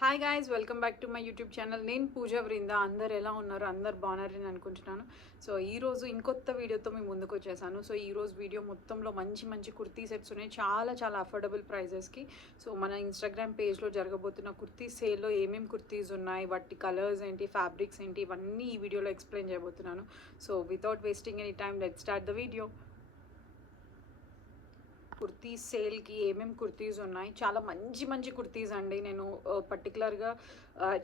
Hi guys, welcome back to my YouTube channel. నేను పూజా వృంద. అందరు ఎలా ఉన్నారు? అందరు బాగున్నారని అనుకుంటున్నాను. సో ఈరోజు ఇంకొత్త వీడియోతో మేము ముందుకు వచ్చేసాను. సో ఈరోజు వీడియో మొత్తంలో మంచి మంచి కుర్తీ సెట్స్ ఉన్నాయి, చాలా చాలా అఫోర్డబుల్ ప్రైజెస్కి. సో మన ఇన్స్టాగ్రామ్ పేజ్లో జరగబోతున్న కుర్తీ సేల్లో ఏమేమి కుర్తీస్ ఉన్నాయి, వాటి కలర్స్ ఏంటి, ఫ్యాబ్రిక్స్ ఏంటి, ఇవన్నీ ఈ వీడియోలో ఎక్స్ప్లెయిన్ చేయబోతున్నాను. So without wasting any time, let's start the video. Kurtis సేల్కి ఏమేమి కుర్తీస్ ఉన్నాయి, చాలా మంచి మంచి కుర్తీస్ అండి. నేను పర్టికులర్గా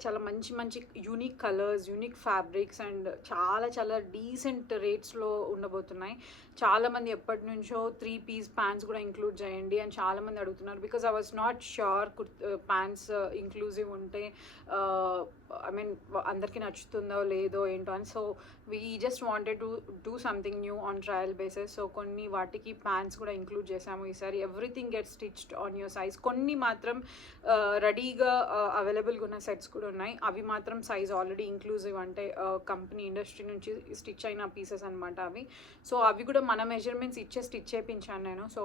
చాలా మంచి మంచి unique colours, unique fabrics and చాలా చాలా డీసెంట్ రేట్స్లో ఉండబోతున్నాయి. చాలామంది ఎప్పటి నుంచో 3-piece ప్యాంట్స్ కూడా ఇంక్లూడ్ చేయండి అని చాలామంది అడుగుతున్నారు. Because I was not sure pants inclusive ఉంటే ఐ మీన్ అందరికీ నచ్చుతుందో లేదో ఏంటో అని. So we just wanted to do something new on trial basis. So కొన్ని వాటికి ప్యాంట్స్ కూడా ఇంక్లూడ్ చేసాము ఈసారి. Everything get stitched on your size. కొన్ని మాత్రం రెడీగా అవైలబుల్గా ఉన్న సెట్స్ కూడా ఉన్నాయి. అవి మాత్రం సైజ్ ఆల్రెడీ ఇంక్లూజివ్, అంటే కంపెనీ ఇండస్ట్రీ నుంచి స్టిచ్ అయిన పీసెస్ అనమాట అవి. సో అవి కూడా మన మెజర్మెంట్స్ ఇచ్చే స్టిచ్ చేయించాను నేను. సో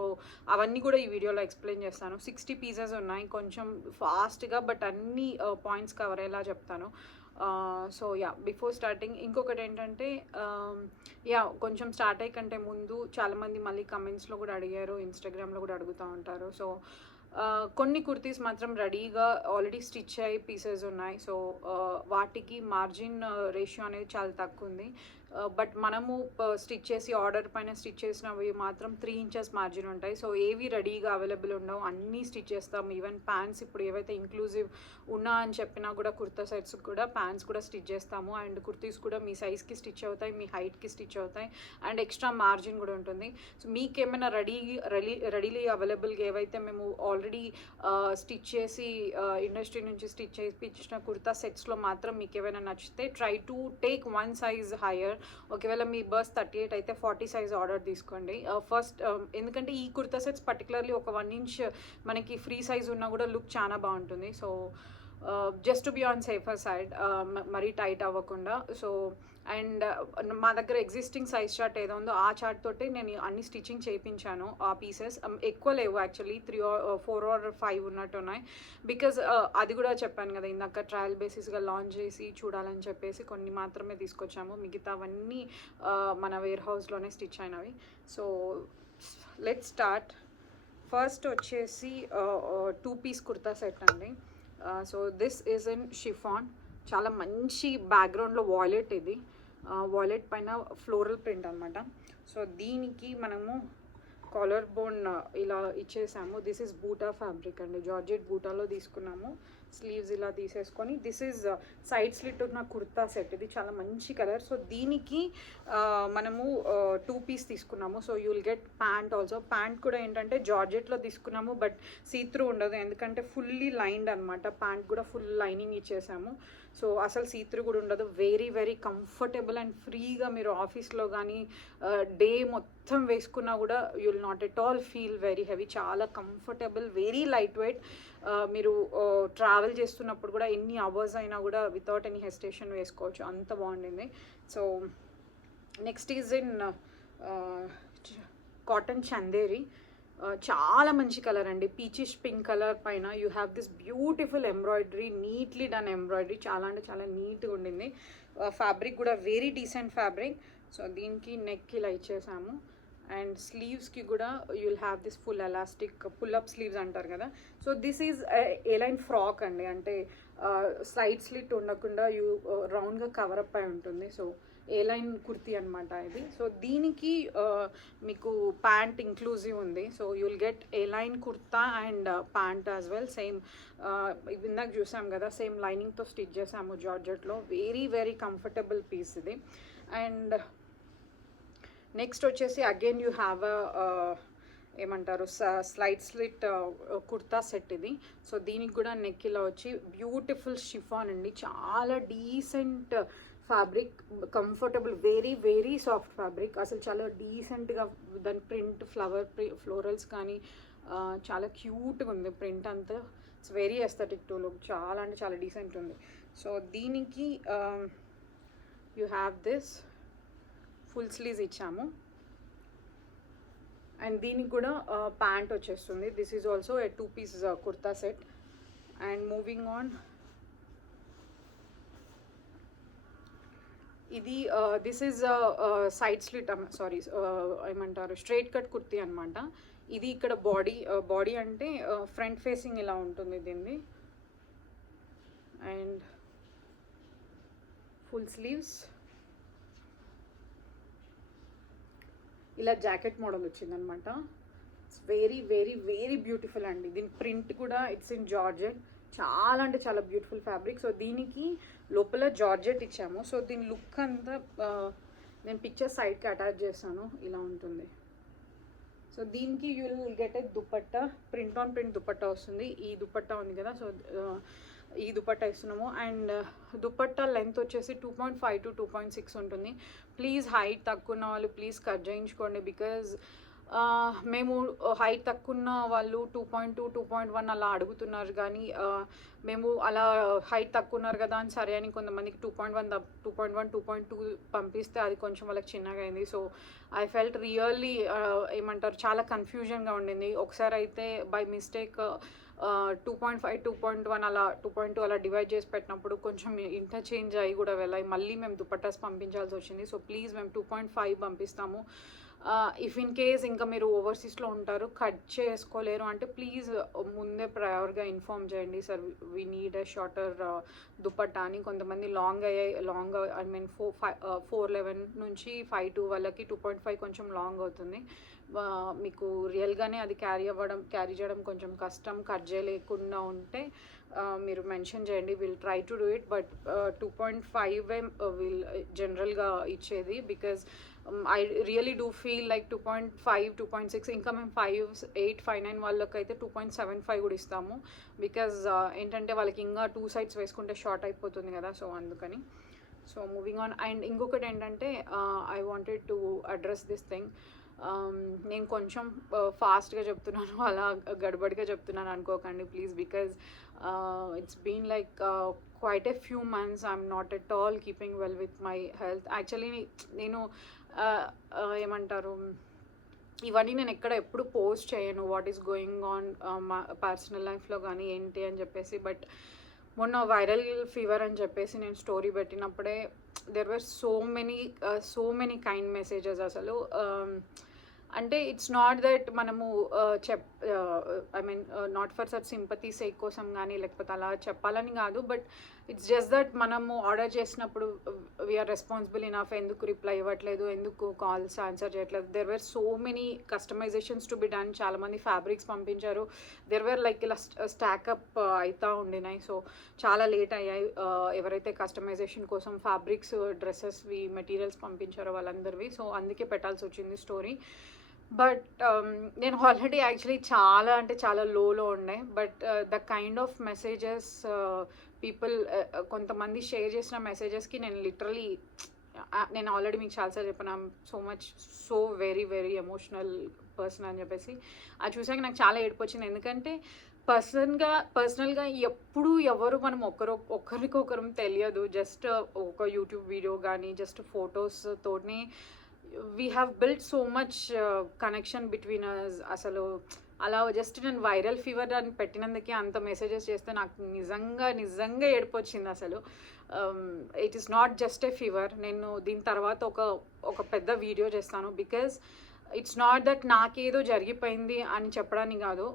అవన్నీ కూడా ఈ వీడియోలో ఎక్స్ప్లెయిన్ చేస్తాను. 60 పీసెస్ ఉన్నాయి, కొంచెం ఫాస్ట్గా బట్ అన్ని పాయింట్స్ కవర్ అయ్యేలా చెప్తాను. సో యా, బిఫోర్ స్టార్టింగ్ ఇంకొకటి ఏంటంటే, యా కొంచెం స్టార్ట్ అయ్యే కంటే ముందు చాలామంది మళ్ళీ కమెంట్స్లో కూడా అడిగారు, ఇన్స్టాగ్రామ్లో కూడా అడుగుతూ ఉంటారు. సో కొన్ని కుర్తీస్ మాత్రం రెడీగా ఆల్రెడీ స్టిచ్ అయ్యే పీసెస్ ఉన్నాయి. సో వాటికి మార్జిన్ రేషియో అనేది చాలా తక్కువ ఉంది. బట్ మనము స్టిచ్ చేసి ఆర్డర్ పైన స్టిచ్ చేసినవి మాత్రం 3 inches మార్జిన్ ఉంటాయి. సో ఏవి రెడీగా అవైలబుల్ ఉండవు, అన్నీ స్టిచ్ చేస్తాం. ఈవెన్ ప్యాంట్స్ ఇప్పుడు ఏవైతే ఇంక్లూజివ్ ఉన్నా అని చెప్పినా కూడా కుర్తా సెట్స్ కూడా ప్యాంట్స్ కూడా స్టిచ్ చేస్తాము. అండ్ కుర్తీస్ కూడా మీ సైజ్కి స్టిచ్ అవుతాయి, మీ హైట్కి స్టిచ్ అవుతాయి, అండ్ ఎక్స్ట్రా మార్జిన్ కూడా ఉంటుంది. సో మీకు ఏమైనా రెడీలీ అవైలబుల్గా ఏవైతే మేము ఆల్రెడీ స్టిచ్ చేసి ఇండస్ట్రీ నుంచి స్టిచ్ చేయించిన కుర్తా సెట్స్లో మాత్రం మీకు ఏమైనా నచ్చితే try to take 1 size higher. ఒకవేళ మీ బర్త్ 38 అయితే 40 size ఆర్డర్ తీసుకోండి ఫస్ట్. ఎందుకంటే ఈ కుర్తా సెట్స్ పర్టికులర్లీ ఒక 1 inch మనకి ఫ్రీ సైజ్ ఉన్నా కూడా లుక్ చాలా బాగుంటుంది. So just to be on safer side, మరీ టైట్ అవ్వకుండా. సో అండ్ మా దగ్గర ఎగ్జిస్టింగ్ సైజ్ చార్ట్ ఏదో ఉందో ఆ చార్ట్ తోటి నేను అన్ని స్టిచ్చింగ్ చేయించాను. ఆ పీసెస్ ఎక్కువ లేవు, యాక్చువల్లీ 3 or 4 or 5 ఉన్నట్టు ఉన్నాయి. బికాజ్ అది కూడా చెప్పాను కదా ఇందాక, ట్రయల్ బేసిస్గా లాంచ్ చేసి చూడాలని చెప్పేసి కొన్ని మాత్రమే తీసుకొచ్చాము. మిగతావన్నీ మన వేర్ హౌస్లోనే స్టిచ్ అయినవి. So let's start. ఫస్ట్ వచ్చేసి 2-piece కుర్తా సెట్ అండి. So this is in chiffon. చాలా మంచి బ్యాక్గ్రౌండ్లో వాయిలెట్, ఇది వాయిలెట్ పైన ఫ్లోరల్ ప్రింట్ అనమాట. సో దీనికి మనము కాలర్ బోన్ ఇలా ఇచ్చేసాము. దిస్ ఈజ్ బూటా ఫ్యాబ్రిక్ అండి, జార్జెట్ బూటాలో తీసుకున్నాము. స్లీవ్స్ ఇలా తీసేసుకొని, దిస్ ఈజ్ సైడ్ స్లిట్ ఉన్న కుర్తా సెట్. ఇది చాలా మంచి కలర్. సో దీనికి మనము 2-piece తీసుకున్నాము. So you will get pant also. Pant కూడా ఏంటంటే జార్జెట్లో తీసుకున్నాము, బట్ సీత్రూ ఉండదు, ఎందుకంటే ఫుల్లీ లైన్డ్ అనమాట. ప్యాంట్ కూడా ఫుల్ లైనింగ్ ఇచ్చేసాము. సో అసలు సీత్రూ కూడా ఉండదు. వెరీ వెరీ కంఫర్టబుల్ అండ్ ఫ్రీగా మీరు ఆఫీస్లో కానీ డే మొత్తం వేసుకున్నా కూడా you will not at all feel very heavy. చాలా కంఫర్టబుల్, వెరీ లైట్ వెయిట్. మీరు ట్రావెల్ చేస్తున్నప్పుడు కూడా ఎన్ని అవర్స్ అయినా కూడా వితౌట్ ఎనీ హెసిటేషన్ వేసుకోవచ్చు, అంత బాగుండింది. So next is in cotton Chanderi. చాలా మంచి కలర్ అండి, పీచిష్ పింక్ కలర్ పైన you have this beautiful embroidery, neatly done embroidery. చాలా అంటే చాలా నీట్గా ఉండింది. ఫ్యాబ్రిక్ కూడా వెరీ డీసెంట్ ఫ్యాబ్రిక్. సో దీనికి నెక్ ఇలా ఇచ్చేసాము. అండ్ స్లీవ్స్కి కూడా you will have this full elastic pull up sleeves అంటారు కదా. So this is A line frock అండి, అంటే సైడ్ స్లిట్ ఉండకుండా రౌండ్గా కవరప్ అయి ఉంటుంది. సో ఏ లైన్ కుర్తీ అనమాట ఇది. సో దీనికి మీకు ప్యాంట్ ఇంక్లూజివ్ ఉంది. So you will get a line kurta and pant as well. Same ఇందాక చూసాం కదా, సేమ్ లైనింగ్తో స్టిచ్ చేసాము జార్జెట్లో. వెరీ వెరీ కంఫర్టబుల్ పీస్ ఇది. అండ్ నెక్స్ట్ వచ్చేసి అగైన్ యూ హ్యావ్ ఏమంటారు స్లైడ్ స్లిట్ కుర్తా సెట్ ఇది. సో దీనికి కూడా నెక్ ఇలా వచ్చి బ్యూటిఫుల్ షిఫాన్ అండి, చాలా decent fabric, comfortable, very very soft fabric. అసలు చాలా డీసెంట్గా దాని ప్రింట్, ఫ్లోరల్స్ కానీ చాలా క్యూట్గా ఉంది ప్రింట్ అంతా. It's very aesthetic to look, చాలా అంటే చాలా డీసెంట్ ఉంది. సో దీనికి you have this full sleeves ఇచ్చాము. అండ్ దీనికి కూడా ప్యాంట్ వచ్చేస్తుంది. This is also a 2-piece kurta set. And moving on, ఇది this is side slit, sorry, ఏమంటారు, స్ట్రైట్ కట్ కుర్తీ అనమాట. ఇది ఇక్కడ బాడీ అంటే ఫ్రంట్ ఫేసింగ్ ఇలా ఉంటుంది దీన్ని, అండ్ ఫుల్ స్లీవ్స్ ఇలా జాకెట్ మోడల్ వచ్చిందనమాట. It's very very very beautiful అండి. దీని ప్రింట్ కూడా ఇట్స్ ఇన్ జార్జెట్, చాలా అంటే చాలా బ్యూటిఫుల్ ఫ్యాబ్రిక్. సో దీనికి లోపల జార్జెట్ ఇచ్చాము. సో దీని లుక్ అంతా నేను పిక్చర్ సైడ్కి అటాచ్ చేస్తాను, ఇలా ఉంటుంది. సో దీనికి you will get a dupatta, print on print dupatta వస్తుంది. ఈ దుపట్టా ఉంది కదా, సో ఈ దుపట్టా ఇస్తున్నాము. అండ్ దుపట్టా లెంత్ వచ్చేసి 2.5 to 2.6 ఉంటుంది. ప్లీజ్ హైట్ తక్కువ ఉన్న వాళ్ళు ప్లీజ్ కట్ చేయించుకోండి, బికాజ్ మేము హైట్ తక్కువ ఉన్న వాళ్ళు 2.2, 2.1 అలా అడుగుతున్నారు. కానీ మేము అలా హైట్ తక్కువ ఉన్నారు కదా అని సరే అని కొంతమందికి 2.1, 2.2 పంపిస్తే అది కొంచెం వాళ్ళకి చిన్నగా అయింది. సో ఐ ఫెల్ట్ రియల్లీ ఏమంటారు, చాలా కన్ఫ్యూజన్గా ఉండింది. ఒకసారి అయితే బై మిస్టేక్ 2.5, 2.1 అలా 2.2 అలా డివైడ్ చేసి పెట్టినప్పుడు కొంచెం ఇంటర్చేంజ్ అయ్యి కూడా వెళ్ళాయి. మళ్ళీ మేము దుపట్టాస్ పంపించాల్సి వచ్చింది. సో ప్లీజ్ మేము 2.5 పంపిస్తాము. ఇఫ్ ఇన్ కేస్ ఇంకా మీరు ఓవర్సీస్లో ఉంటారు, కట్ చేసుకోలేరు అంటే ప్లీజ్ ముందే ప్రయర్గా ఇన్ఫామ్ చేయండి, sir we need a shorter dupatta అని. కొంతమంది లాంగ్ ఐ మీన్ 4'11" నుంచి 5'2" వాళ్ళకి 2.5 కొంచెం లాంగ్ అవుతుంది. మీకు రియల్గానే అది క్యారీ చేయడం కొంచెం కష్టం, కట్ చేయలేకుండా ఉంటే మీరు మెన్షన్ చేయండి, will try to do it. But 2.5 will జనరల్గా ఇచ్చేది, because I really do feel like 2.5, 2.6, ఇంకా మేము 5'8", 5'9" వాళ్ళకైతే 2.75 కూడా ఇస్తాము. బికాజ్ ఏంటంటే వాళ్ళకి ఇంకా 2 sides వేసుకుంటే షార్ట్ అయిపోతుంది కదా, సో అందుకని. So moving on. అండ్ ఇంకొకటి ఏంటంటే I wanted to address this thing. నేను కొంచెం ఫాస్ట్గా చెప్తున్నాను, అలా గడబడిగా చెప్తున్నాను అనుకోకండి please, because it's been like quite a few months I'm not at all keeping well with my health. Actually నేను ఏమంటారు, ఇవన్నీ నేను ఎప్పుడు పోస్ట్ చేయను, వాట్ ఈస్ గోయింగ్ ఆన్ మా పర్సనల్ లైఫ్లో కానీ ఏంటి అని చెప్పేసి. బట్ మొన్న వైరల్ ఫీవర్ అని చెప్పేసి నేను స్టోరీ పెట్టినప్పుడే there were so many kind messages. అసలు అంటే ఇట్స్ నాట్ దట్ మనము I mean not for such sympathy sake కోసం కానీ లేకపోతే అలా చెప్పాలని కాదు, బట్ ఇట్స్ జస్ట్ దట్ మనము ఆర్డర్ చేసినప్పుడు వీఆర్ రెస్పాన్సిబుల్ ఇనఫ్, ఎందుకు రిప్లై ఇవ్వట్లేదు, ఎందుకు కాల్స్ ఆన్సర్ చేయట్లేదు. There were so many customisations to be done. చాలామంది ఫ్యాబ్రిక్స్ పంపించారు, దెర్ వర్ లైక్ ఇలా స్టాకప్ అవుతూ ఉండినాయి. సో చాలా లేట్ అయ్యాయి ఎవరైతే కస్టమైజేషన్ కోసం ఫ్యాబ్రిక్స్, డ్రెస్సెస్వి, మెటీరియల్స్ పంపించారో వాళ్ళందరివి. సో అందుకే పెట్టాల్సి వచ్చింది స్టోరీ. బట్ నేను ఆల్రెడీ యాక్చువల్లీ చాలా అంటే చాలా లోలో ఉండే. But the kind of messages people కొంతమంది షేర్ చేసిన మెసేజెస్కి నేను లిటరలీ నేను ఆల్రెడీ మీకు చాలాసార్లు చెప్పాను, so very very emotional person అని చెప్పేసి. అది చూసాక నాకు చాలా ఏడుపు వచ్చింది. ఎందుకంటే పర్సనల్గా ఎప్పుడు ఎవరు మనం ఒకరికొకరు తెలియదు, జస్ట్ ఒక యూట్యూబ్ వీడియో కానీ జస్ట్ ఫొటోస్ తోటి we have build so much connection between us. అసలు అలా జస్ట్ నేను వైరల్ ఫీవర్ అని పెట్టినందుకే అంత మెసేజెస్ చేస్తే నాకు నిజంగా ఏడుపు వచ్చింది అసలు. It is not just a fever. నేను దీని తర్వాత ఒక పెద్ద వీడియో చేస్తాను, బికాజ్ ఇట్స్ నాట్ దట్ నాకేదో జరిగిపోయింది అని చెప్పడానికి కాదు,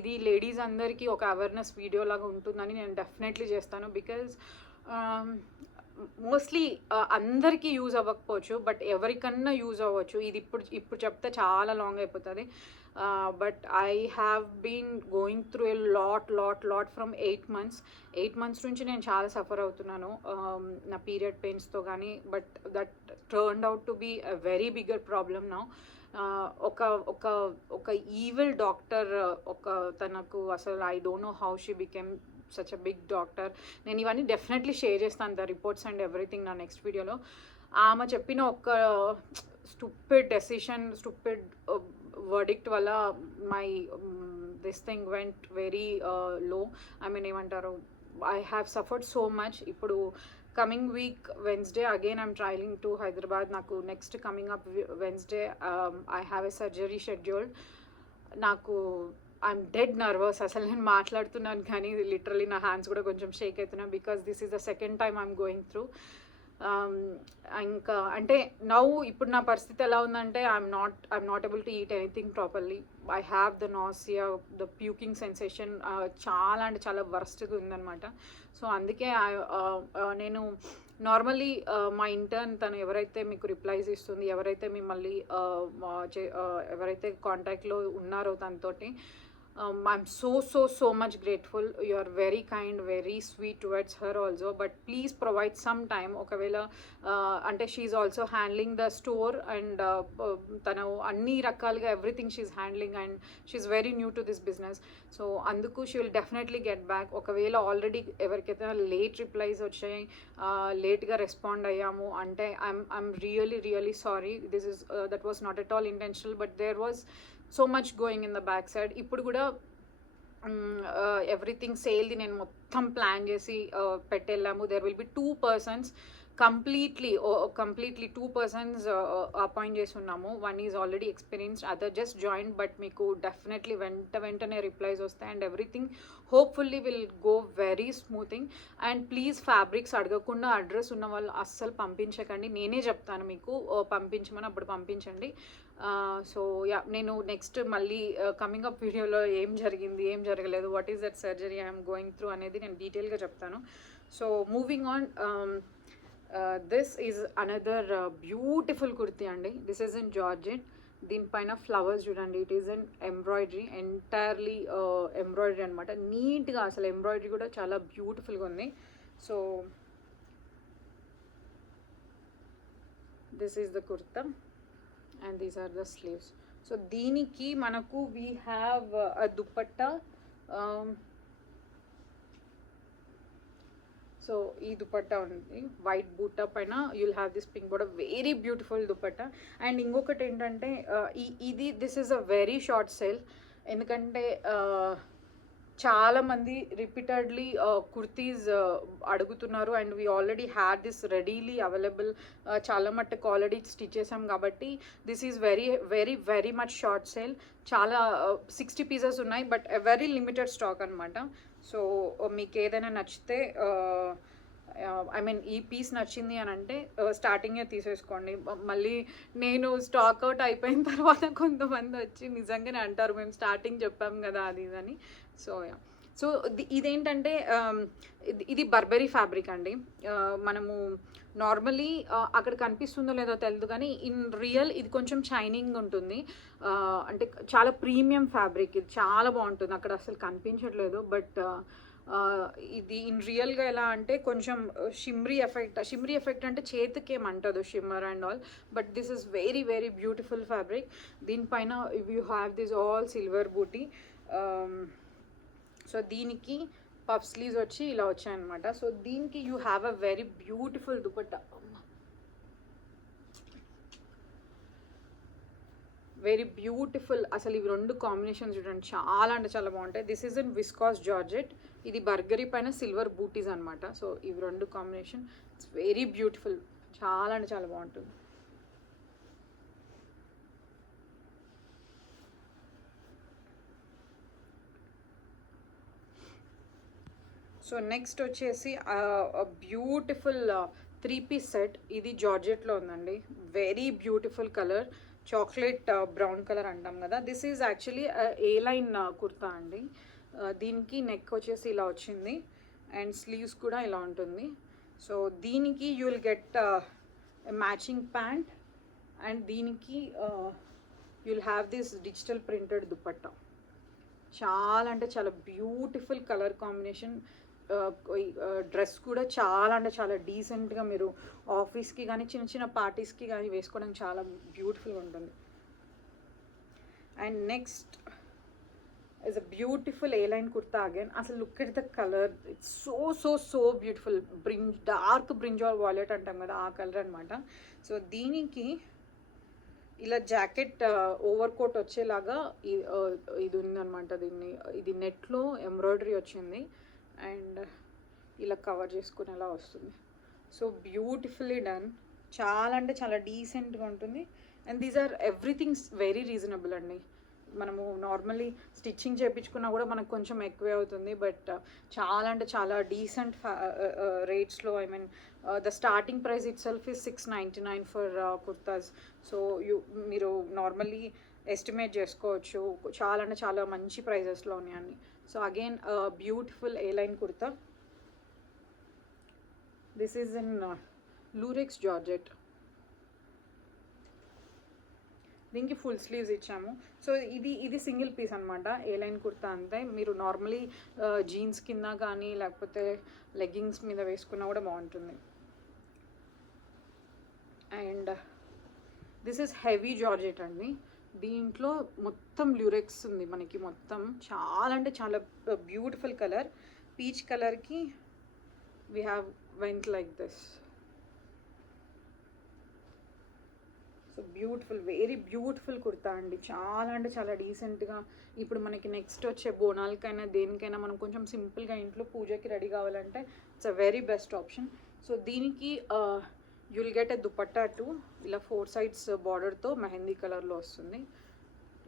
ఇది లేడీస్ అందరికీ ఒక అవేర్నెస్ వీడియో లాగా ఉంటుందని నేను డెఫినెట్లీ చేస్తాను. బికాజ్ మోస్ట్లీ అందరికీ యూజ్ అవ్వకపోవచ్చు, బట్ ఎవరికన్నా యూజ్ అవ్వచ్చు. ఇది ఇప్పుడు చెప్తే చాలా లాంగ్ అయిపోతుంది. But I have been going through a lot from 8 months. 8 months నుంచి నేను చాలా సఫర్ అవుతున్నాను నా పీరియడ్ పెయిన్స్తో కానీ. But that turned out to be a very bigger problem now. ఒక ఈవిల్ డాక్టర్, తనకు అసలు I don't know how she became such a big doctor. నేను ఇవన్నీ డెఫినెట్లీ షేర్ చేస్తాను, ద రిపోర్ట్స్ అండ్ ఎవ్రీథింగ్, నా నెక్స్ట్ వీడియోలో. ఆమె చెప్పిన ఒక స్టూపిడ్ వర్డిక్ట్ వల్ల my this thing went very low. I mean ఏమంటారు, I have suffered so much. ఇప్పుడు coming week Wednesday again I'm travelling to Hyderabad. నాకు next coming up Wednesday I have a surgery scheduled. నాకు I'm dead nervous. అసలు నేను మాట్లాడుతున్నాను కానీ literally నా hands కూడా కొంచెం షేక్ అవుతున్నాయి, because this is the second time I'm going through. ఇంకా అంటే ఇప్పుడు నా పరిస్థితి ఎలా ఉందంటే I'm not able to eat anything properly. I have the nausea, the puking sensation చాలా అంటే చాలా వర్స్ట్గా ఉందన్నమాట. సో అందుకే నేను నార్మల్లీ మా ఇంటర్న్ తను ఎవరైతే మీకు రిప్లైస్ ఇస్తుంది, ఎవరైతే మిమ్మల్ని ఎవరైతే కాంటాక్ట్లో ఉన్నారో తనతోటి, I'm so much grateful. You are very kind, very sweet towards her also, but please provide some time. Okavela ante she's also handling the store, and tanu anni rakaluga everything she's handling, and she's very new to this business. So anduku she will definitely get back. Okavela already everikaitha late replies vachayi, late ga respond ayyamu ante I'm really sorry. This is that was not at all intentional, but there was so much going in the back side. ఇప్పుడు కూడా everything సేల్ది నేను మొత్తం plan చేసి పెట్టెళ్ళాము. There will be 2 persons completely 2 persons appoint చేసి ఉన్నాము. One is already experienced, other just join. But మీకు డెఫినెట్లీ వెంటనే రిప్లైస్ వస్తాయి, and everything hopefully will go very smoothing. And please fabrics అడగకుండా అడ్రస్ ఉన్న వాళ్ళు అస్సలు పంపించకండి. నేనే చెప్తాను మీకు పంపించమని, అప్పుడు పంపించండి. సో యా, నేను నెక్స్ట్ మళ్ళీ కమింగ్ అప్ వీడియోలో ఏం జరిగింది, ఏం జరగలేదు, what is that surgery I'm going through అనేది నేను డీటెయిల్గా చెప్తాను. So moving on, this is another beautiful kurti అండి. This is in georgette. దీనిపైన ఫ్లవర్స్ చూడండి. It is in embroidery, entirely embroidery అనమాట. నీట్గా అసలు ఎంబ్రాయిడరీ కూడా చాలా బ్యూటిఫుల్గా ఉంది. So this is the kurta, and these are the sleeves. So దీనికి మనకు we have a dupatta. So ఈ దుపట్టా ఉంది వైట్ బూటా పైన, you'll have this pink border, very beautiful dupatta. And ఇంకొకటి ఏంటంటే this is a very short sale, ఎందుకంటే చాలామంది రిపీటెడ్లీ కుర్తీస్ అడుగుతున్నారు, and we already had this readily available. చాలా మట్టుకు ఆల్రెడీ స్టిచ్ చేసాం కాబట్టి this is very much short sale. చాలా 60 pieces ఉన్నాయి, బట్ వెరీ లిమిటెడ్ స్టాక్ అనమాట. సో మీకు ఏదైనా నచ్చితే, ఐ మీన్ ఈ పీస్ నచ్చింది అని అంటే స్టార్టింగే తీసేసుకోండి. మళ్ళీ నేను స్టాక్ అవుట్ అయిపోయిన తర్వాత కొంతమంది వచ్చి నిజంగానే అంటారు, మేము స్టార్టింగ్ చెప్పాం కదా అది ఇదని. సో సో ఇదేంటంటే ఇది బర్బరీ ఫ్యాబ్రిక్ అండి. మనము నార్మలీ అక్కడ కనిపిస్తుందో లేదో తెలియదు, కానీ ఇన్ రియల్ ఇది కొంచెం షైనింగ్ ఉంటుంది. అంటే చాలా ప్రీమియం ఫ్యాబ్రిక్, ఇది చాలా బాగుంటుంది. అక్కడ అసలు కనిపించట్లేదు, బట్ ఇది ఇన్ రియల్గా ఎలా అంటే కొంచెం షిమ్రీ ఎఫెక్ట్ అంటే చేతికి ఏమంటదు shimmer and all, but this is very beautiful fabric. దీనిపైన you have this all silver buti. So దీనికి పఫ్ స్లీవ్స్ వచ్చి ఇలా వచ్చాయన్నమాట. సో దీనికి you have a very beautiful dupatta, very beautiful. అసలు ఇవి రెండు కాంబినేషన్స్ చూడండి, చాలా అంటే చాలా బాగుంటాయి. This is in viscose georgette, ఇది బర్గరీ పైన సిల్వర్ బూటీస్ అనమాట. సో ఇవి రెండు కాంబినేషన్, ఇట్స్ వెరీ బ్యూటిఫుల్, చాలా అంటే చాలా బాగుంటుంది. సో నెక్స్ట్ వచ్చేసి బ్యూటిఫుల్ 3-piece సెట్. ఇది జార్జెట్లో ఉందండి, very beautiful colour, chocolate brown colour అంటాం కదా. This is actually A line kurta అండి. దీనికి నెక్ వచ్చేసి ఇలా వచ్చింది, అండ్ స్లీవ్స్ కూడా ఇలా ఉంటుంది. సో దీనికి you will get matching pant, and దీనికి you will have this digital printed dupatta. చాలా అంటే చాలా బ్యూటిఫుల్ కలర్ కాంబినేషన్. డ్రెస్ కూడా చాలా అంటే చాలా డీసెంట్గా మీరు ఆఫీస్కి కానీ చిన్న పార్టీస్కి కానీ వేసుకోవడానికి చాలా బ్యూటిఫుల్గా ఉంటుంది. And next is a beautiful A line kurta again. అసలు look at the colour, it's so beautiful. Dark brinjal violet అంటాం కదా, ఆ కలర్ అనమాట. సో దీనికి ఇలా జాకెట్ ఓవర్ కోట్ వచ్చేలాగా ఇది ఉందన్నమాట. ఇది నెట్లో ఎంబ్రాయిడరీ వచ్చింది, అండ్ ఇలా కవర్ చేసుకునేలా వస్తుంది. సో బ్యూటిఫుల్లీ డన్, చాలా అంటే చాలా డీసెంట్గా ఉంటుంది. And these are everythings very reasonable అండి. మనము నార్మల్లీ స్టిచ్చింగ్ చేయించుకున్నా కూడా మనకు కొంచెం ఎక్కువే అవుతుంది. బట్ చాలా అంటే చాలా డీసెంట్ రేట్స్లో, I mean the starting price itself is 699 for kurtas. So మీరు నార్మల్లీ ఎస్టిమేట్ చేసుకోవచ్చు, చాలా అంటే చాలా మంచి ప్రైజెస్లో ఉన్నాయని. So again beautiful A line kurta. This is in lurex georgette. దీనికి ఫుల్ స్లీవ్స్ ఇచ్చాము. సో ఇది సింగిల్ పీస్ అనమాట, ఏ లైన్ కుర్తా అంతే. మీరు నార్మలీ జీన్స్ కింద కానీ లేకపోతే లెగ్గింగ్స్ మీద వేసుకున్నా కూడా బాగుంటుంది. And this is heavy georgette అండి. దీంట్లో మొత్తం ల్యూరెక్స్ ఉంది మనకి. మొత్తం చాలా అంటే చాలా బ్యూటిఫుల్ కలర్. పీచ్ కలర్కి we have vent like this. So beautiful, very beautiful kurta అండి. చాలా అంటే చాలా డీసెంట్గా. ఇప్పుడు మనకి నెక్స్ట్ వచ్చే బోనాలకైనా దేనికైనా మనం కొంచెం సింపుల్గా ఇంట్లో పూజకి రెడీ కావాలంటే it's a very best option. So దీనికి you'll get a dupatta too, ఇలా 4 sides బార్డర్తో మెహందీ కలర్లో వస్తుంది.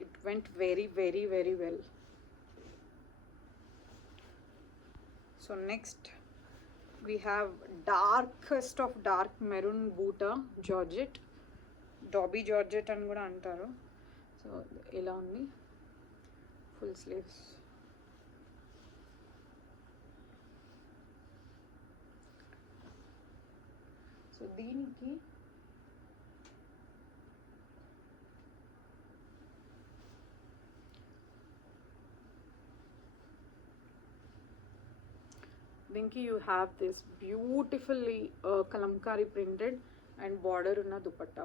It went very very very well. So next we have darkest of dark maroon boota georgette. Dobby georgette అని కూడా అంటారు. సో ఇలా ఉంది, ఫుల్ స్లీవ్స్. సో దీనికి you have this beautifully kalamkari printed and border ఉన్న దుపట్టా.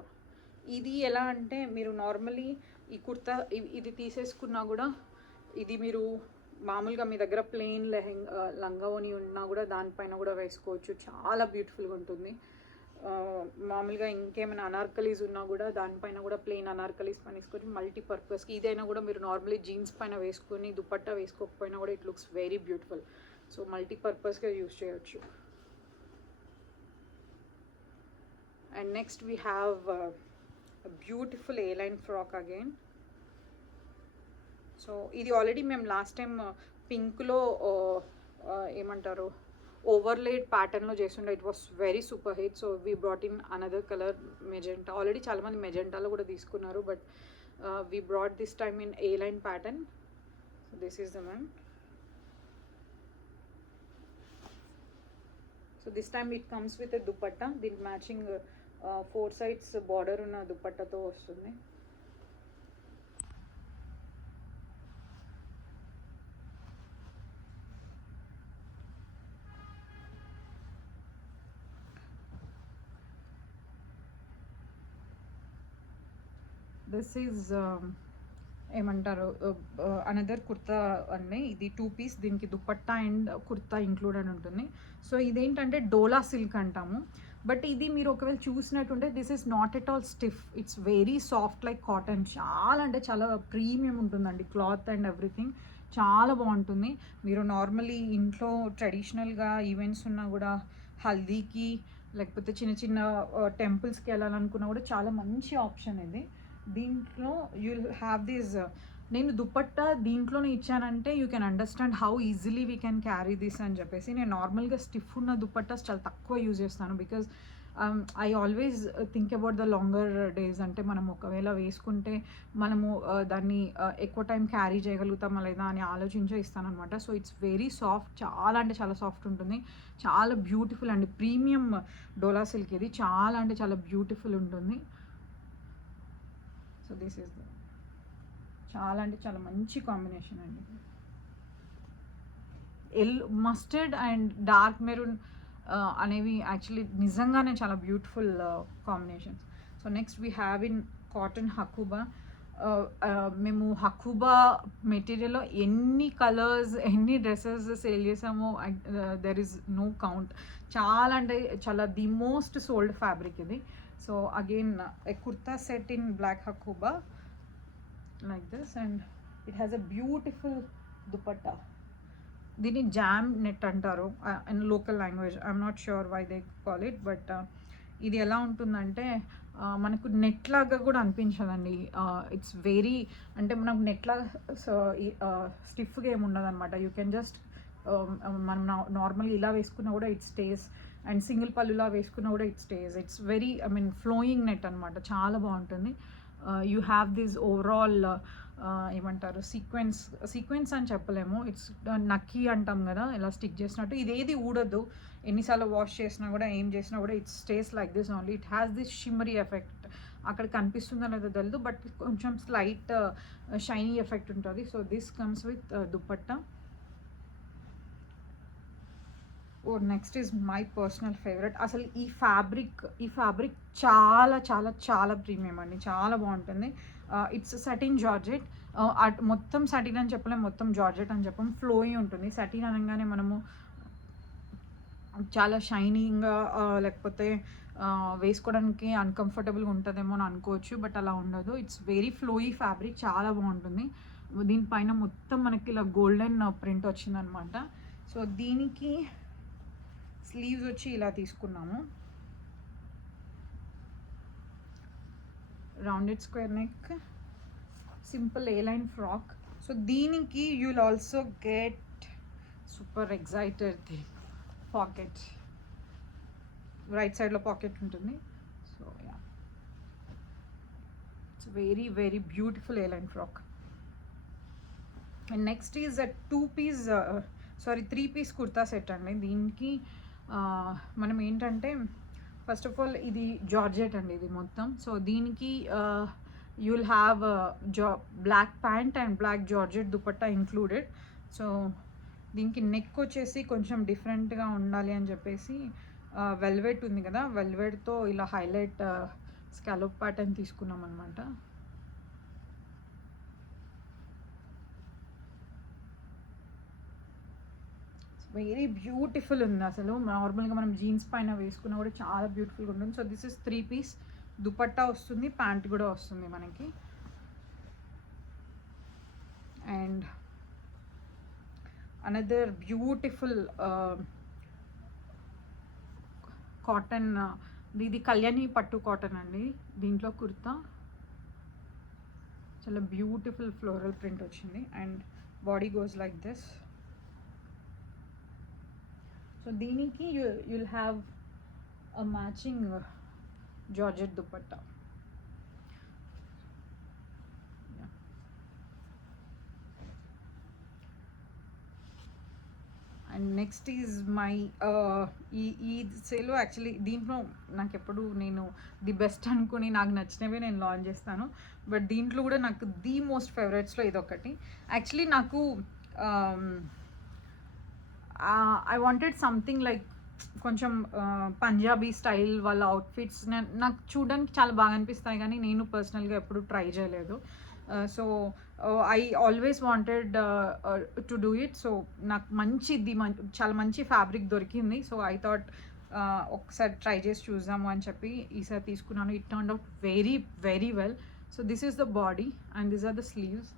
ఇది ఎలా అంటే మీరు నార్మలీ ఈ కుర్తా ఇది తీసేసుకున్నా కూడా, ఇది మీరు మామూలుగా మీ దగ్గర ప్లెయిన్ లంగావోని ఉన్నా కూడా దానిపైన కూడా వేసుకోవచ్చు. చాలా బ్యూటిఫుల్గా ఉంటుంది. మామూలుగా ఇంకేమైనా అనార్కలీస్ ఉన్నా కూడా దానిపైన కూడా ప్లెయిన్ అనార్కలీస్ పైన వేసుకోవచ్చు. మల్టీపర్పస్కి ఇదైనా కూడా మీరు నార్మలీ జీన్స్ పైన వేసుకొని దుపట్టా వేసుకోకపోయినా కూడా it looks very beautiful. So మల్టీపర్పస్గా యూస్ చేయొచ్చు. And next we have beautiful A line frock again. So ఇది ఆల్రెడీ మేము లాస్ట్ టైం పింక్లో ఏమంటారు ఓవర్లేడ్ ప్యాటర్న్లో చేస్తుండే. It was very super hit. So we brought in another colour magenta. ఆల్రెడీ చాలామంది మెజెంటాలో కూడా తీసుకున్నారు, but we brought this time in A line pattern. So this is the one. So this time it comes with ఎ దుపట్టా. దీనికి matching 4 sides border ఉన్న దుపట్టాతో వస్తుంది. This is ఏమంటారు అనదర్ కుర్తా అండి. ఇది 2 piece. దీనికి దుపట్టా అండ్ కుర్తా ఇంక్లూడెడ్ ఉంటుంది. సో ఇదేంటంటే డోలా సిల్క్ అంటాము. బట్ ఇది మీరు ఒకవేళ చూసినట్టుంటే this is not at all stiff. It's very soft like cotton. చాలా అంటే చాలా ప్రీమియం ఉంటుందండి క్లాత్ అండ్ ఎవ్రీథింగ్. చాలా బాగుంటుంది. మీరు నార్మలీ ఇంట్లో ట్రెడిషనల్గా ఈవెంట్స్ ఉన్నా కూడా, హల్దీకి లేకపోతే చిన్న చిన్న టెంపుల్స్కి వెళ్ళాలనుకున్నా కూడా చాలా మంచి ఆప్షన్ ఇది. దీంట్లో యూ హ్యావ్ దిస్. నేను దుపట్టా దీంట్లోనే ఇచ్చానంటే you can understand how easily we can carry this అని చెప్పేసి. నేను నార్మల్గా స్టిఫ్ ఉన్న దుపట్టాస్ చాలా తక్కువ యూజ్ చేస్తాను. Because I always think about the longer days. అంటే మనం ఒకవేళ వేసుకుంటే మనము దాన్ని ఎక్కువ టైం క్యారీ చేయగలుగుతామా లేదా అని ఆలోచించే ఇస్తాను అనమాట. సో ఇట్స్ వెరీ సాఫ్ట్, చాలా అంటే చాలా సాఫ్ట్ ఉంటుంది. చాలా బ్యూటిఫుల్ అండి. ప్రీమియం డోలా సిల్క్ ఇది. చాలా అంటే చాలా బ్యూటిఫుల్ ఉంటుంది. సో దిస్ ఈస్ చాలా అంటే చాలా మంచి కాంబినేషన్ అండి. మస్టర్డ్ అండ్ డార్క్ మెరూన్ అనేవి యాక్చువల్లీ నిజంగానే చాలా beautiful combinations. So next we have in cotton Hakoba. మేము హకూబా మెటీరియల్లో ఎన్ని కలర్స్ ఎన్ని డ్రెస్సెస్ సేల్ చేసామో దెర్ ఈస్ నో కౌంట్. చాలా అంటే చాలా ది మోస్ట్ సోల్డ్ ఫ్యాబ్రిక్ ఇది. So again a kurta set in black Hakoba like this, and it has a beautiful dupatta. దీన్ని జామ్ నెట్ అంటారు in local language. I'm not sure why they call it. But ఇది ఎలా ఉంటుందంటే మనకు నెట్ లాగా కూడా అనిపించదండి. ఇట్స్ వెరీ అంటే మనకు నెట్ లాగా సో స్టిఫ్గా ఏమి ఉండదన్నమాట. యూ కెన్ జస్ట్ మనం నార్మల్గా ఇలా వేసుకున్నా కూడా ఇట్ స్టేస్, అండ్ సింగిల్ పళ్ళులా వేసుకున్నా కూడా it stays. It's very flowing net అనమాట, చాలా బాగుంటుంది. యూ హ్యావ్ దిస్ ఓవరాల్ ఏమంటారు సీక్వెన్స్ అని చెప్పలేము, ఇట్స్ నక్కీ అంటాం కదా, ఇలా స్టిక్ చేసినట్టు. ఇదేది ఊడదు, ఎన్నిసార్లు వాష్ చేసినా కూడా ఏం చేసినా కూడా it stays like this only. It has this shimmery effect. అక్కడ కనిపిస్తుందో లేదో తెలియదు, బట్ కొంచెం స్లైట్ షైనీ ఎఫెక్ట్ ఉంటుంది. So this comes with dupatta. Oh next is my personal favourite. అసలు ఈ ఫ్యాబ్రిక్ చాలా చాలా చాలా ప్రీమియం అండి, చాలా బాగుంటుంది. It's satin georgette. మొత్తం సటిన్ అని చెప్పలేము, మొత్తం జార్జెట్ అని చెప్పం, ఫ్లోయి ఉంటుంది. సటిన్ అనగానే మనము చాలా షైనింగ్గా లేకపోతే వేసుకోవడానికి అన్కంఫర్టబుల్గా ఉంటుందేమో అని అనుకోవచ్చు, బట్ అలా ఉండదు. ఇట్స్ వెరీ ఫ్లోయీ ఫ్యాబ్రిక్, చాలా బాగుంటుంది. దీనిపైన మొత్తం మనకి ఇలా గోల్డెన్ ప్రింట్ వచ్చిందనమాట. సో దీనికి స్లీవ్స్ వచ్చి ఇలా తీసుకున్నాము, rounded square neck, simple A line frock. So దీనికి you will also get super excited thing, pocket. Right సైడ్లో పాకెట్ ఉంటుంది. So yeah, it's very very beautiful A line frock. And next is a 3 piece kurta set అండి. దీనికి మనం ఏంటంటే first of all ఇది georgette అండి, ఇది మొత్తం. సో దీనికి you will have black pant and black georgette dupatta included. So దీనికి నెక్ వచ్చేసి కొంచెం డిఫరెంట్గా ఉండాలి అని చెప్పేసి వెల్వెట్ ఉంది కదా, వెల్వెట్తో ఇలా హైలైట్ స్కాలోప్ ప్యాటర్న్ తీసుకున్నాం అనమాట. వెరీ బ్యూటిఫుల్ ఉంది అసలు. నార్మల్గా మనం జీన్స్ పైన వేసుకున్నా కూడా చాలా బ్యూటిఫుల్గా ఉంటుంది. So this is 3 piece dupatta వస్తుంది, ప్యాంట్ కూడా వస్తుంది మనకి. అండ్ అనదర్ బ్యూటిఫుల్ కాటన్, ఇది కళ్యాణి పట్టు కాటన్ అండి. దీంట్లో కుర్తా చాలా బ్యూటిఫుల్ ఫ్లోరల్ ప్రింట్ వచ్చింది, and body goes like this. So దీనికి you'll have a matching georgette dupatta. And next is my ఈ సేల్లో యాక్చువల్లీ దీంట్లో నాకు ఎప్పుడు నేను ది బెస్ట్ అనుకుని నాకు నచ్చినవే నేను లాంచ్ చేస్తాను, బట్ దీంట్లో కూడా నాకు ది మోస్ట్ ఫేవరెట్స్లో ఇదొకటి. యాక్చువల్లీ నాకు ఐ వాంటెడ్ సంథింగ్ లైక్ కొంచెం పంజాబీ స్టైల్ వాళ్ళ అవుట్ఫిట్స్ నాకు చూడడానికి చాలా బాగా అనిపిస్తాయి, కానీ నేను పర్సనల్గా ఎప్పుడు ట్రై చేయలేదు. So I always wanted to do it. So నాకు చాలా మంచి ఫ్యాబ్రిక్ దొరికింది. సో ఐ థాట్ ఒకసారి ట్రై చేసి చూద్దాము అని చెప్పి ఈసారి తీసుకున్నాను. It turn out very very well. So this is the body and this are the sleeves.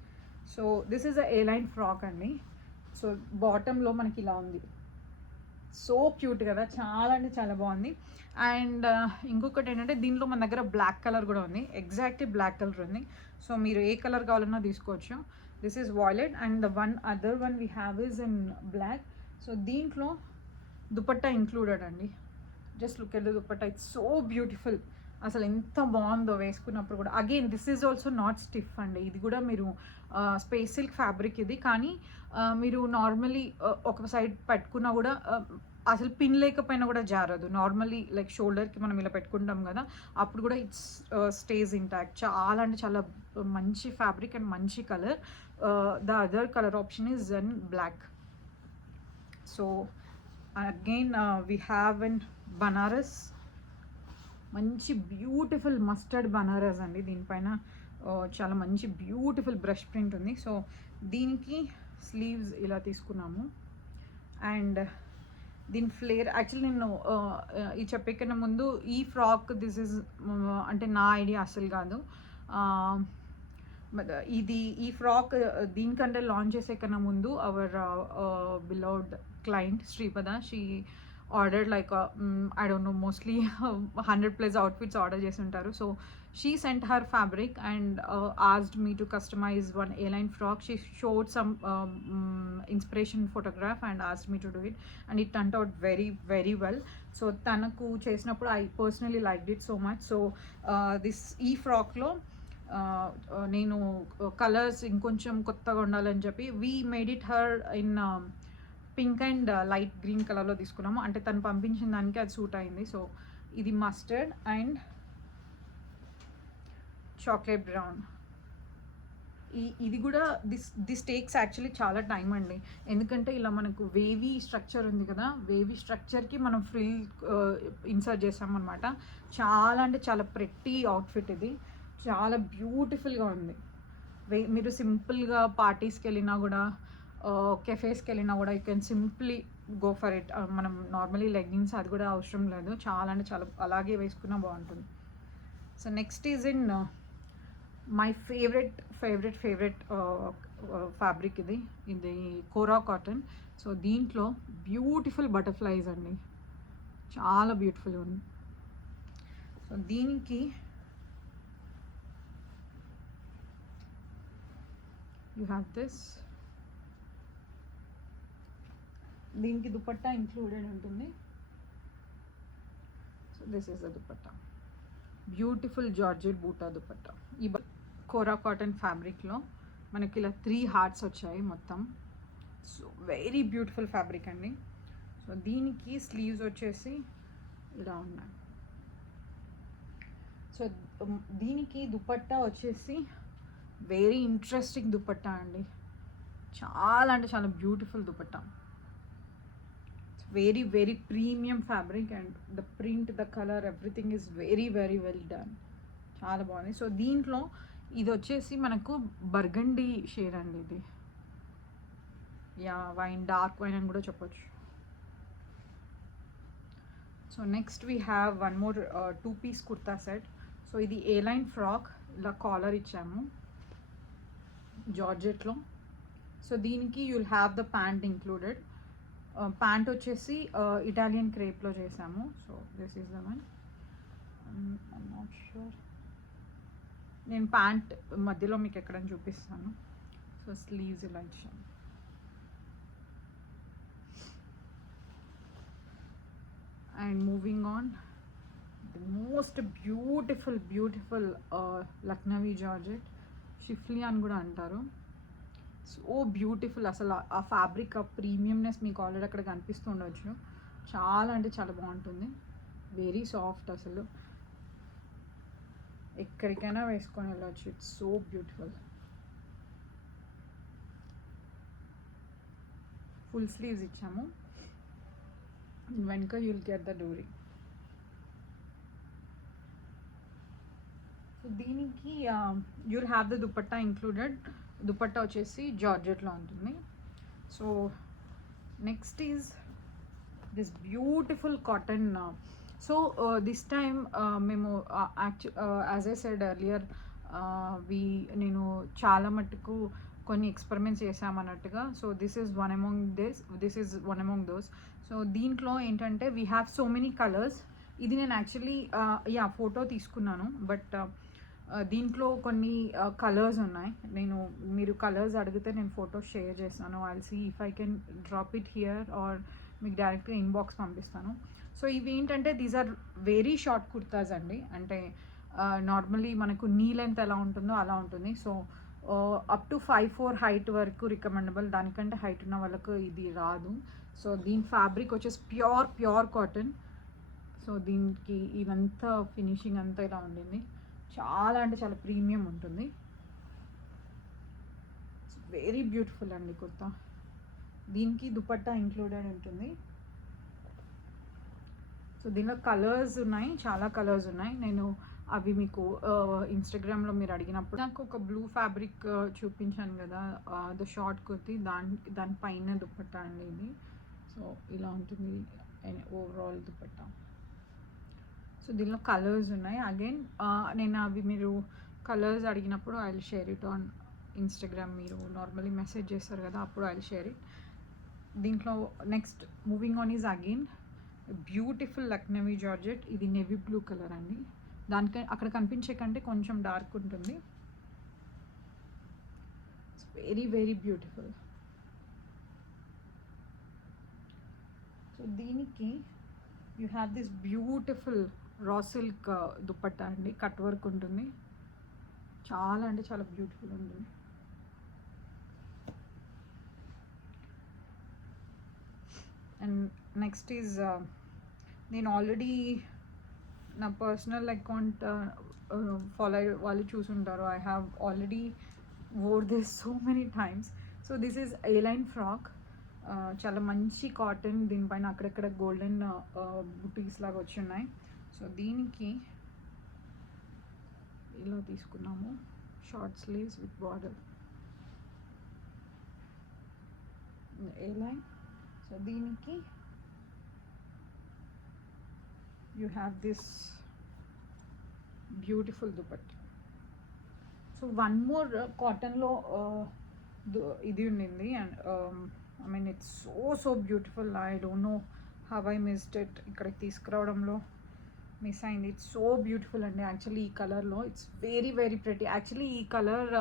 So this is a A line frock అండి. సో బాటంలో మనకి ఇలా ఉంది, సో క్యూట్ కదా, చాలా అంటే చాలా బాగుంది. అండ్ ఇంకొకటి ఏంటంటే దీనిలో మన దగ్గర బ్లాక్ కలర్ కూడా ఉంది, ఎగ్జాక్ట్లీ బ్లాక్ కలర్ ఉంది. సో మీరు ఏ కలర్ కావాలన్నా తీసుకోవచ్చు. This is violet and the other one we have is in black. So దీంట్లో దుపట్టా ఇంక్లూడెడ్ అండి. Just look at the dupatta, it's so beautiful. అసలు ఎంత బాగుందో వేసుకున్నప్పుడు కూడా. Again this is also not stiff అండి, ఇది కూడా మీరు స్పేస్ సిల్క్ ఫ్యాబ్రిక్ ఇది, కానీ మీరు నార్మలీ ఒక సైడ్ పెట్టుకున్నా కూడా అసలు పిన్ లేకపోయినా కూడా జారదు. నార్మల్లీ లైక్ షోల్డర్కి మనం ఇలా పెట్టుకుంటాం కదా, అప్పుడు కూడా ఇట్స్ స్టేజ్ ఇంటాక్ట్. చాలా అంటే చాలా మంచి ఫ్యాబ్రిక్ అండ్ మంచి colour. The other colour option is in black. So again we have in Banaras, మంచి బ్యూటిఫుల్ మస్టర్డ్ బనారస్ అండి. దీనిపైన చాలా మంచి బ్యూటిఫుల్ బ్రష్ ప్రింట్ ఉంది. సో దీనికి స్లీవ్స్ ఇలా తీసుకున్నాము. అండ్ దీని ఫ్లేర్ యాక్చువల్లీ నేను ఈ చెప్పే కన్నా ముందు ఈ ఫ్రాక్ దిస్ ఇస్ అంటే నా ఐడియా అసలు కాదు. ఈ ఫ్రాక్ దీనికంటే లాంచ్ చేసే కన్నా ముందు hour beloved client Sripada, she ordered like I don't no mostly 100+ outfits order చేసి ఉంటారు. So she sent her fabric and asked me to customize one A-line frock. She showed some inspiration photograph and asked me to do it, and it turned out very very well. So tanaku chesinappudu I personally liked it so much. So this ee frock lo నేను colours ఇంకొంచెం కొత్తగా ఉండాలని చెప్పి we made it her in pink and light green కలర్లో తీసుకున్నాము. అంటే తను పంపించిన దానికి అది సూట్ అయింది. సో ఇది మస్టర్డ్ అండ్ చాక్లెట్ బ్రౌన్. ఇది కూడా దిస్ టేక్స్ యాక్చువల్లీ చాలా టైం అండి. ఎందుకంటే ఇలా మనకు వేవీ స్ట్రక్చర్ ఉంది కదా, వేవీ స్ట్రక్చర్కి మనం ఫ్రిల్ ఇన్సర్ట్ చేసామన్నమాట. చాలా అంటే చాలా ప్రెట్టి అవుట్ఫిట్ ఇది, చాలా బ్యూటిఫుల్గా ఉంది. మీరు సింపుల్గా పార్టీస్కి వెళ్ళినా కూడా, కెఫేస్కి వెళ్ళినా కూడా you can simply go for it. మనం నార్మలీ లెగ్గిన్స్ అది కూడా అవసరం లేదు. చాలా అంటే చాలా అలాగే వేసుకున్నా బాగుంటుంది. So next is in my favourite fabric ఇది కోరా కాటన్. సో దీంట్లో బ్యూటిఫుల్ బటర్ఫ్లైస్ అండి, చాలా బ్యూటిఫుల్గా ఉంది. సో దీనికి యూ హ్యావ్ దిస్, దీనికి దుపట్టా ఇంక్లూడెడ్ ఉంటుంది. So this is the dupatta, beautiful georgette బూటా దుపట్టా. ఈ కోరా కాటన్ ఫ్యాబ్రిక్లో మనకి ఇలా 3 హార్ట్స్ వచ్చాయి మొత్తం. సో వెరీ బ్యూటిఫుల్ ఫ్యాబ్రిక్ అండి. సో దీనికి స్లీవ్స్ వచ్చేసి ఇలా ఉన్నాయి. సో దీనికి దుపట్టా వచ్చేసి వెరీ ఇంట్రెస్టింగ్ దుపట్టా అండి, చాలా అంటే చాలా beautiful dupatta. Very very premium fabric and the print, the colour, everything is very very well done, చాలా బాగుంది. సో దీంట్లో ఇది వచ్చేసి మనకు బర్గండీ షేడ్ అండి, ఇది యా వైన్, డార్క్ వైన్ అని కూడా చెప్పొచ్చు. So next we have one more 2-piece kurta set. So ఇది A-line ఫ్రాక్, ఇలా కాలర్ ఇచ్చాము జార్జెట్లో. సో దీనికి you'll have the pant included. Pant వచ్చేసి ఇటాలియన్ క్రేప్లో చేసాము. So this is the one. I'm not sure, నేను ప్యాంట్ మధ్యలో మీకు ఎక్కడని చూపిస్తాను. సో స్లీవ్స్ ఇలా ఇచ్చాను. And moving on, the most beautiful Lucknowi georgette, schiffli అని కూడా అంటారు. సో బ్యూటిఫుల్, అసలు ఆ ఫ్యాబ్రిక్, ఆ ప్రీమియంనెస్ మీకు ఆల్రెడీ అక్కడ కనిపిస్తూ ఉండవచ్చు. చాలా అంటే చాలా బాగుంటుంది, వెరీ సాఫ్ట్, అసలు ఎక్కడికైనా వేసుకొని వెళ్ళచ్చు. It's so beautiful. Full sleeves ఇచ్చాము, వెనుక you'll get the dori. So దీనికి you'll have the dupatta included. Dupatta వచ్చేసి జార్జెట్లో ఉంటుంది. So next is this beautiful cotton. So this time మేము యాజ్ ఐ సెడ్ ఎర్లియర్, నేను చాలా మట్టుకు కొన్ని ఎక్స్పెరిమెంట్స్ చేసామన్నట్టుగా. So this is one among those. So దీంట్లో ఏంటంటే we have so many colours. ఇది నేను యాక్చువల్లీ ఫోటో తీసుకున్నాను, బట్ దీంట్లో కొన్ని కలర్స్ ఉన్నాయి. మీరు కలర్స్ అడిగితే నేను ఫోటో షేర్ చేస్తాను. I'll see if I can drop it here or మీకు డైరెక్ట్గా ఇన్బాక్స్ పంపిస్తాను. సో ఇవి ఏంటంటే these are very short kurtas అండి, అంటే నార్మలీ మనకు నీ లెంత్ ఎలా ఉంటుందో అలా ఉంటుంది. సో అప్ టు 5'4" హైట్ వరకు రికమెండబుల్, దానికంటే హైట్ ఉన్న వాళ్ళకు ఇది రాదు. సో దీని ఫ్యాబ్రిక్ వచ్చేసి ప్యూర్ కాటన్. సో దీనికి ఇదంతా ఫినిషింగ్ అంతా ఇలా ఉండింది, చాలా అంటే చాలా ప్రీమియం ఉంటుంది. వెరీ బ్యూటిఫుల్ అండి కుర్తా. దీనికి దుపట్టా ఇంక్లూడెడ్ ఉంటుంది. సో దీనిలో కలర్స్ ఉన్నాయి, చాలా కలర్స్ ఉన్నాయి. నేను అవి మీకు ఇన్స్టాగ్రామ్లో మీరు అడిగినప్పుడు నాకు ఒక బ్లూ ఫ్యాబ్రిక్ చూపించాను కదా, ద షార్ట్ కుర్తి, దానిపైన దుపట్టా అండి ఇది. సో ఇలా ఉంటుంది ఓవరాల్ దుపట్టా. సో దీనిలో కలర్స్ ఉన్నాయి. అగైన్ నేను అవి మీరు కలర్స్ అడిగినప్పుడు I will share it on Instagram. మీరు నార్మల్లీ మెసేజ్ చేస్తారు కదా, అప్పుడు ఐ విల్ షేర్ ఇట్. దీంట్లో next moving on is again beautiful Lucknowi georgette. ఇది నేవీ బ్లూ కలర్ అండి. దానికి అక్కడ కనిపించే కంటే కొంచెం డార్క్ ఉంటుంది. It's very very beautiful. So దీనికి you have this beautiful raw silk dupatta అండి. కట్ వర్క్ ఉంటుంది. చాలా అంటే చాలా బ్యూటిఫుల్ ఉంటుంది. అండ్ నెక్స్ట్ ఈజ్ నేను ఆల్రెడీ నా పర్సనల్ అకౌంట్ ఫాలో వాళ్ళు చూసుంటారు. I have already wore this so many times. So this is A-line frock. చాలా మంచి కాటన్. దీనిపైన అక్కడక్కడ గోల్డెన్ బుటీస్ లాగా వచ్చి ఉన్నాయి. సో దీనికి ఇలా తీసుకున్నాము. Short sleeves with border, A-line. So దీనికి you have this beautiful dupatta. So one more కాటన్లో ఇది ఉండింది. And I mean it's so beautiful. I don't know how I missed it. ఇక్కడికి తీసుకురావడంలో మిస్ అయింది. ఇట్స్ సో బ్యూటిఫుల్ అండి. యాక్చువల్లీ ఈ కలర్లో it's very very pretty. Actually ఈ కలర్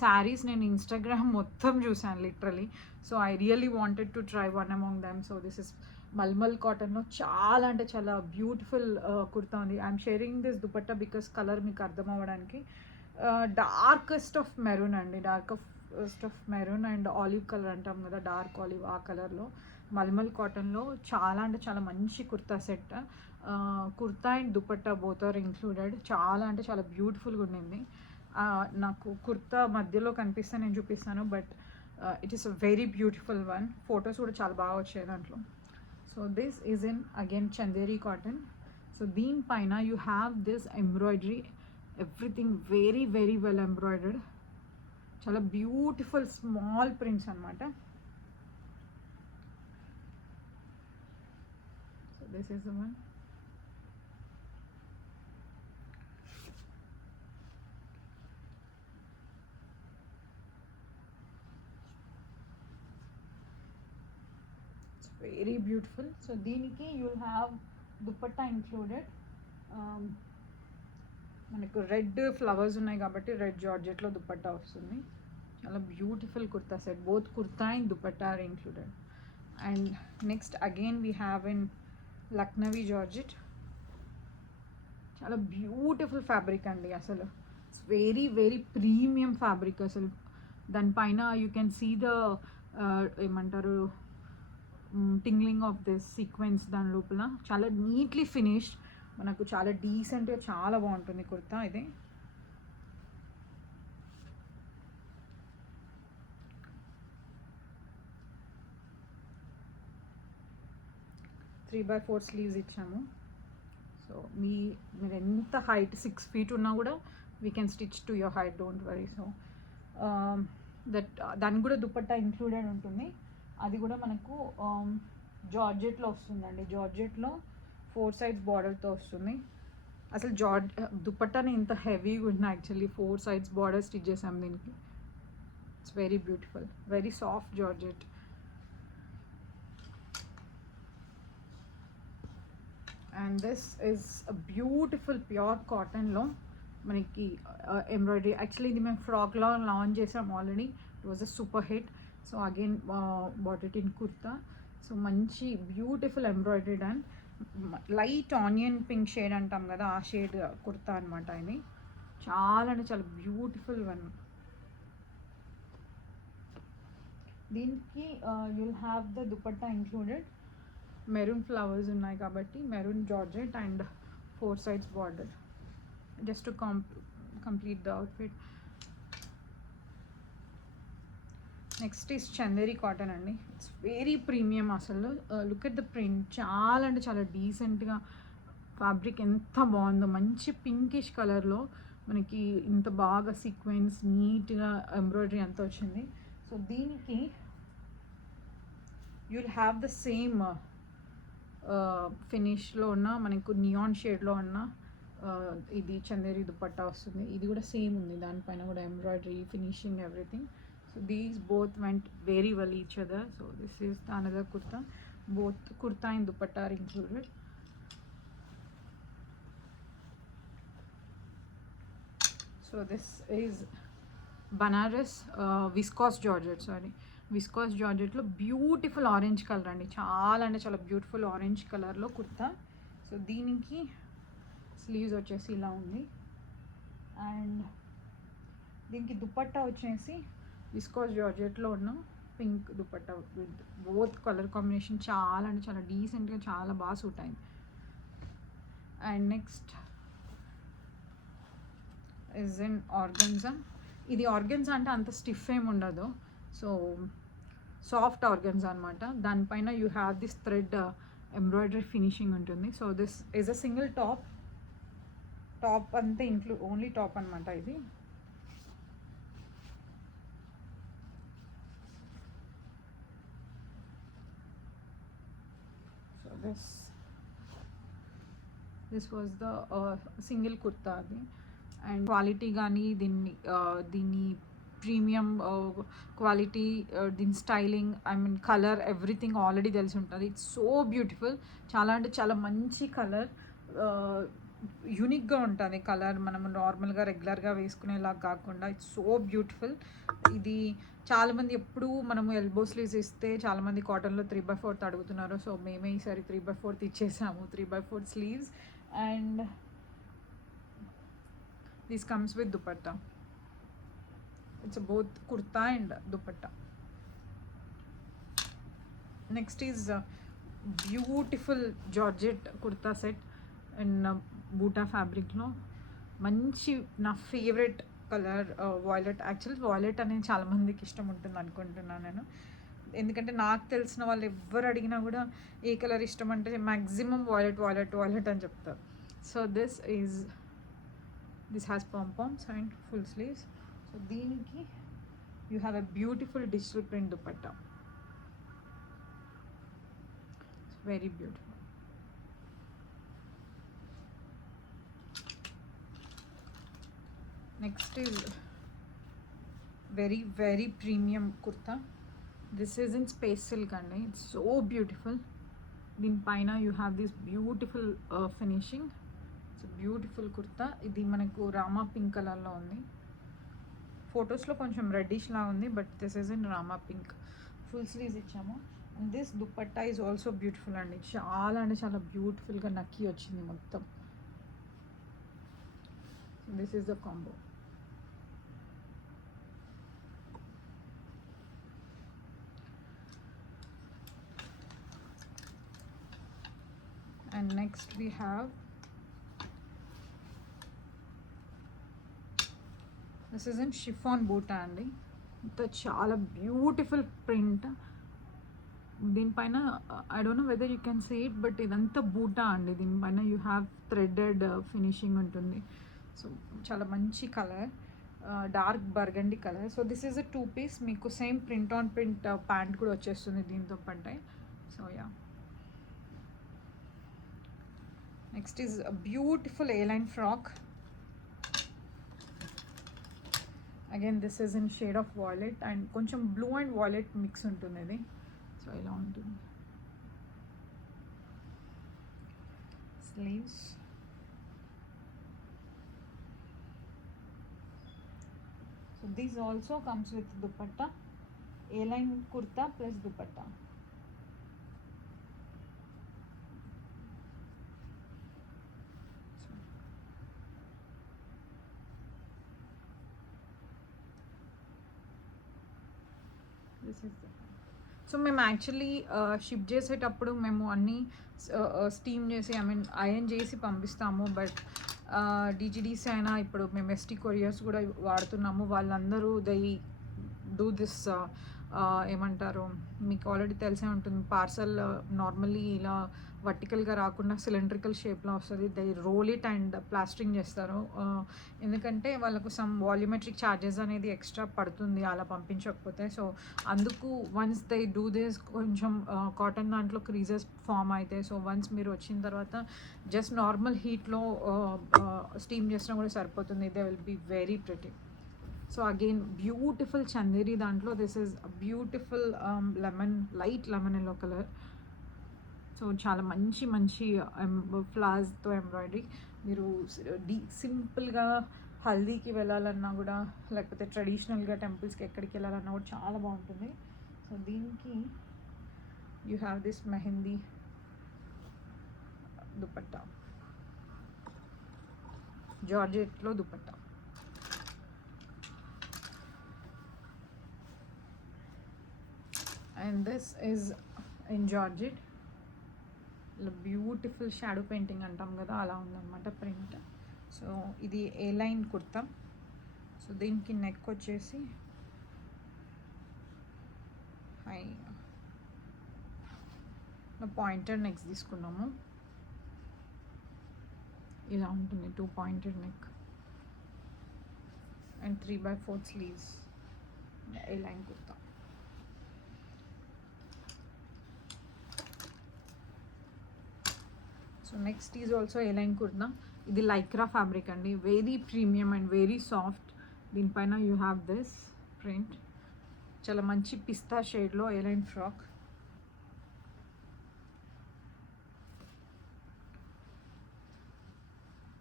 శారీస్ నేను ఇన్స్టాగ్రామ్ మొత్తం చూసాను literally. So I really wanted to try one among them. So this is mulmul కాటన్లో చాలా అంటే చాలా బ్యూటిఫుల్ కుర్తా ఉంది. I'm sharing this dupatta because colour మీకు అర్థం అవ్వడానికి. డార్కెస్ట్ ఆఫ్ మెరూన్ అండి. Darkest of maroon and olive colour అంటాం కదా, డార్క్ ఆలివ్, ఆ కలర్లో మల్మల్ కాటన్లో చాలా అంటే చాలా మంచి kurta set. Kurta and dupatta both are included. చాలా అంటే చాలా బ్యూటిఫుల్గా ఉండింది. నాకు కుర్తా మధ్యలో కనిపిస్తే నేను చూపిస్తాను, but it is a very beautiful one. Photos కూడా చాలా బాగా వచ్చాయి దాంట్లో. So this is in again Chanderi cotton. So దీనిపైన you have this embroidery, everything very very well embroidered. చాలా బ్యూటిఫుల్ స్మాల్ ప్రింట్స్ అనమాట. So this is the one. Very beautiful. So దీనికి you have dupatta included. మనకు రెడ్ ఫ్లవర్స్ ఉన్నాయి కాబట్టి red జార్జెట్లో దుపట్టా వస్తుంది. చాలా beautiful kurta set. Both kurta and dupatta are included. And next again we have in Lucknowi georgette. చాలా బ్యూటిఫుల్ ఫ్యాబ్రిక్ అండి. అసలు it's very very premium fabric. అసలు దానిపైన యూ కెన్ సీ ద ఏమంటారు టింగ్లింగ్ ఆఫ్ దిస్ సీక్వెన్స్ దాని లోపల. చాలా నీట్లీ ఫినిష్డ్. మనకు చాలా డీసెంట్గా చాలా బాగుంటుంది కుర్తా ఇది. త్రీ బై ఫోర్ స్లీవ్స్ ఇచ్చాము. సో మీరు ఎంత హైట్ 6 feet ఉన్నా కూడా we can stitch to your height, don't worry. So దానికి కూడా దుపట్టా ఇంక్లూడెడ్ ఉంటుంది. అది కూడా మనకు జార్జెట్లో వస్తుందండి. జార్జెట్లో 4 sides బార్డర్తో వస్తుంది. అసలు దుపట్టాని ఇంత హెవీగా ఉంది. యాక్చువల్లీ 4 sides బార్డర్ స్టిచ్ చేసాం దీనికి. It's very beautiful, very soft georgette. And this is a beautiful pure కాటన్లో మనకి ఎంబ్రాయిడరీ. యాక్చువల్లీ ఇది మేము ఫ్రాక్లో లాంచ్ చేసాం already. It was a super hit. So again bought it in kurta. So మంచి beautiful embroidered and light onion pink shade అంటాం కదా, ఆ షేడ్ కుర్తా అనమాట ఇది. చాలా అంటే చాలా బ్యూటిఫుల్ వన్. దీనికి you'll have the dupatta included. Maroon flowers ఉన్నాయి కాబట్టి maroon georgette and 4 sides border just to complete the outfit. Next is Chanderi cotton అండి. It's very premium. అసలు లుక్ ఎట్ ద ప్రింట్. చాలా అంటే చాలా డీసెంట్గా ఫ్యాబ్రిక్ ఎంత బాగుందో. మంచి పింకిష్ కలర్లో మనకి ఇంత బాగా సీక్వెన్స్ నీట్గా ఎంబ్రాయిడరీ అంతా వచ్చింది. సో దీనికి యుల్ హ్యావ్ ద సేమ్ ఫినిష్లో ఉన్న మనకు నియాన్ షేడ్లో ఉన్న ఇది చందేరి దుపట్టా వస్తుంది. ఇది కూడా సేమ్ ఉంది. దానిపైన కూడా embroidery, finishing, everything. So these both went very well each other. So this is the another kurta. both kurta and dupatta are included. So this is Banaras viscose georgette, viscose georgette లో beautiful orange colour అండి, చాలా అంటే చాలా beautiful orange కలర్లో kurta. So దీనికి sleeves వచ్చేసి ఇలా ఉంది, అండ్ దీనికి దుపట్టా వచ్చేసి విస్కోస్ జార్జెట్లో ఉన్న pink dupatta with both colour combination చాలా అంటే చాలా డీసెంట్గా చాలా బాగా సూట్ అయింది. And next is in organza. ఇది ఆర్గన్జా అంటే అంత స్టిఫ్ ఏమి ఉండదు, సో సాఫ్ట్ ఆర్గన్జా అనమాట. దానిపైన you have this thread embroidery finishing ఉంటుంది. So this is a single top అంతే ఓన్లీ టాప్ అనమాట ఇది. So this was the single kurta అది. అండ్ క్వాలిటీ కానీ దీన్ని ప్రీమియం క్వాలిటీ, దీని styling, I mean colour, everything already తెలిసి ఉంటుంది. ఇట్స్ సో బ్యూటిఫుల్, చాలా అంటే చాలా మంచి కలర్, యూనిక్గా ఉంటుంది కలర్, మనం నార్మల్గా రెగ్యులర్గా వేసుకునేలా కాకుండా ఇట్స్ సో బ్యూటిఫుల్. ఇది చాలామంది ఎప్పుడు మనము ఎల్బో స్లీవ్స్ ఇస్తే చాలామంది కాటన్లో 3/4 అడుగుతున్నారు. సో మేమే ఈసారి 3/4 ఇచ్చేసాము, 3/4 sleeves. And this comes with dupatta. It's both kurta and dupatta. Next is beautiful georgette kurta set in boota fabric lo. మంచి నా favourite colour violet. Actually violet అనేది చాలా మందికి ఇష్టం ఉంటుంది అనుకుంటున్నాను నేను, ఎందుకంటే నాకు తెలిసిన వాళ్ళు ఎవరు అడిగినా కూడా ఏ కలర్ ఇష్టం అంటే మ్యాక్సిమం వాయిలెట్ అని చెప్తారు. So this has pom-poms and full sleeves. So deeniki you have a beautiful digital print dupatta. It's very beautiful. Next is very very premium kurta. This is in space silk and it's so beautiful. Din paina you have this beautiful finishing. Beautiful kurta. ఇది మనకు Rama pink కలర్లో ఉంది, ఫొటోస్లో కొంచెం reddish లా ఉంది, but this is in Rama pink. Full sleeves ఇచ్చాము. And this dupatta is also beautiful అండి, చాలా అంటే చాలా బ్యూటిఫుల్గా నక్కి వచ్చింది మొత్తం. This is the combo. And next we have this is in chiffon buta అండి. ఇంత చాలా బ్యూటిఫుల్ ప్రింట్. దీనిపైన I don't know whether you can see it, but ఇదంతా బూటా అండి. దీనిపైన యూ హ్యావ్ థ్రెడెడ్ ఫినిషింగ్ ఉంటుంది. సో చాలా మంచి colour, dark burgundy colour. So this is a 2 piece, మీకు same print on print pant కూడా వచ్చేస్తుంది దీంతో పాటే. So yeah, next is a beautiful A-line frock. Again this is in shade of violet and కొంచెం blue and violet mix ఉంటుంది ఇది. So ఇలా ఉంటుంది. Sleeves, so this also comes with dupatta, A-line kurta plus dupatta. So మేము యాక్చువల్లీ షిప్ చేసేటప్పుడు మేము అన్నీ steam చేసి, ఐ మీన్ ఐరన్ చేసి పంపిస్తాము. బట్ డిజిడిసి అయినా ఇప్పుడు మేము ఎస్టీ కొరియర్స్ కూడా వాడుతున్నాము. వాళ్ళందరూ దై డూ దిస్ ఏమంటారు, మీకు ఆల్రెడీ తెలిసే ఉంటుంది, పార్సల్ నార్మల్లీ ఇలా వర్టికల్గా రాకుండా సిలిండ్రికల్ షేప్లో వస్తుంది. They roll it and plastering చేస్తారు, ఎందుకంటే వాళ్ళకు సమ్ వాల్యూమెట్రిక్ ఛార్జెస్ అనేది ఎక్స్ట్రా పడుతుంది అలా పంపించకపోతే. సో అందుకు వన్స్ దే డూ దిస్, కొంచెం కాటన్ దాంట్లో క్రీజెస్ ఫామ్ అయితే, సో వన్స్ మీరు వచ్చిన తర్వాత జస్ట్ నార్మల్ హీట్లో స్టీమ్ చేసినా కూడా సరిపోతుంది. They will be very pretty. So again beautiful Chanderi దాంట్లో. This is beautiful lemon, light lemon yellow colour. So చాలా మంచి మంచి ఫ్లవర్స్తో ఎంబ్రాయిడరీ. మీరు సింపుల్గా హల్దీకి వెళ్ళాలన్నా కూడా, లేకపోతే ట్రెడిషనల్గా టెంపుల్స్కి ఎక్కడికి వెళ్ళాలన్నా కూడా చాలా బాగుంటుంది. సో దీనికి you have this mehndi dupatta, జార్జెట్లో dupatta. And this is in georgette. ఇలా బ్యూటిఫుల్ షాడో పెయింటింగ్ అంటాం కదా, అలా ఉందన్నమాట ప్రింట్. సో ఇది ఏ లైన్ కుర్తా. సో దీనికి నెక్ వచ్చేసి హై పాయింటెడ్ నెక్స్ తీసుకున్నాము. ఇలా ఉంటుంది 2 pointed neck and 3/4 sleeves. A line kurta. So next is also A line kurta. ఇది లైక్రా ఫ్యాబ్రిక్ అండి, very premium and very soft. దీనిపైన యూ హ్యావ్ దిస్ ప్రింట్. చాలా మంచి పిస్తా షేడ్లో A line frock.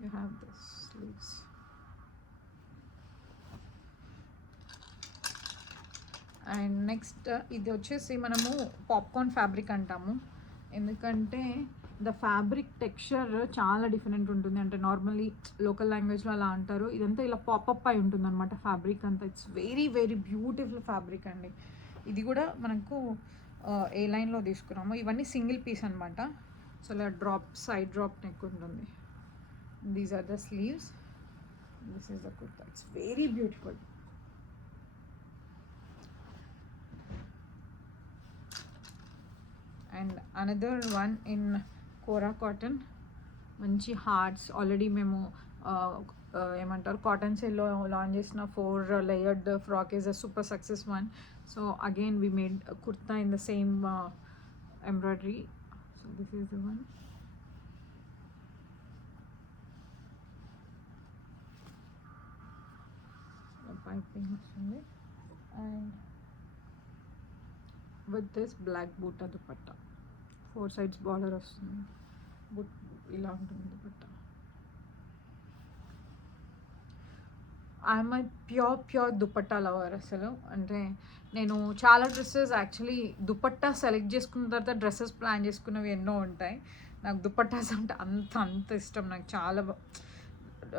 You have this sleeves. And next ఇది వచ్చేసి మనము పాప్కార్న్ ఫ్యాబ్రిక్ అంటాము, ఎందుకంటే ద ఫ్యాబ్రిక్ టెక్స్చర్ చాలా డిఫరెంట్ ఉంటుంది. అంటే నార్మల్లీ లోకల్ లాంగ్వేజ్లో అలా అంటారు, ఇదంతా ఇలా పాపప్ అయి ఉంటుంది అనమాట ఫ్యాబ్రిక్ అంతా. It's very very beautiful fabric అండి. ఇది కూడా మనకు ఏ లైన్లో తీసుకున్నాము. ఇవన్నీ సింగిల్ పీస్ అనమాట. సో ఇలా సైడ్ డ్రాప్ నెక్ ఉంటుంది. These are the sleeves. This is the kurta. It's very beautiful. And another one in kora cotton. మంచి హార్ట్స్. ఆల్రెడీ మేము ఏమంటారు కాటన్ సేల్లో లాంచ్ చేసిన 4 layered frock is a super success one. So again we made kurta in the same embroidery. So this is the one. Piping వస్తుంది and with this black బూటా dupatta. 4 sides border వస్తుంది. Boot ఇలా ఉంటుంది dupatta. I'm I pure dupatta lover. అసలు అంటే నేను చాలా dresses actually dupatta select చేసుకున్న తర్వాత డ్రెస్సెస్ ప్లాన్ చేసుకున్నవి ఎన్నో ఉంటాయి. నాకు దుపట్టాస్ అంటే అంత ఇష్టం. నాకు చాలా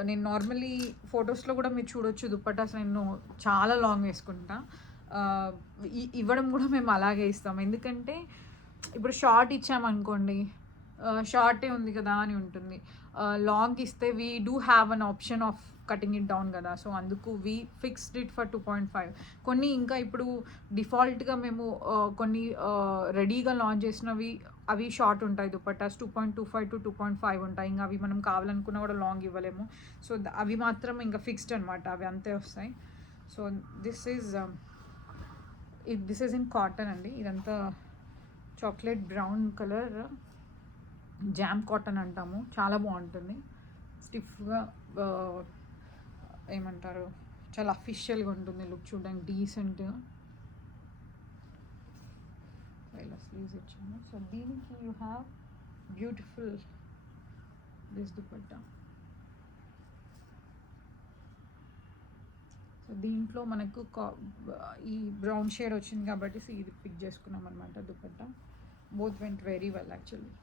నేను నార్మల్లీ ఫొటోస్లో కూడా మీరు చూడొచ్చు, దుపట్టాస్ నేను చాలా లాంగ్ వేసుకుంటా. ఇవ్వడం కూడా మేము అలాగే ఇస్తాం, ఎందుకంటే ఇప్పుడు షార్ట్ ఇచ్చామనుకోండి, షార్టే ఉంది కదా అని ఉంటుంది. లాంగ్ ఇస్తే we do have an option of cutting it down కదా. సో అందుకు వీ ఫిక్స్డ్ ఇట్ ఫర్ 2.5. కొన్ని ఇంకా ఇప్పుడు డిఫాల్ట్గా మేము కొన్ని రెడీగా లాంచ్ చేసినవి అవి షార్ట్ ఉంటాయి దుపట్టాస్. 2.25 to 2.5 ఉంటాయి. ఇంకా అవి మనం కావాలనుకున్నా కూడా లాంగ్ ఇవ్వలేము. సో అవి మాత్రం ఇంకా ఫిక్స్డ్ అనమాట, అవి అంతే వస్తాయి. So this is in cotton అండి. ఇదంతా chocolate brown colour jam cotton అంటాము. చాలా బాగుంటుంది. స్టిఫ్గా ఏమంటారు, చాలా అఫిషియల్గా ఉంటుంది లుక్, చూడడానికి డీసెంట్గా. ఇలా స్లీవ్స్ ఇచ్చాము. సో దీనికి you have beautiful this dupatta. So దీంట్లో మనకు ఈ బ్రౌన్ షేడ్ వచ్చింది కాబట్టి ఇది పిక్ చేసుకున్నాం అనమాట dupatta. Both went very well actually.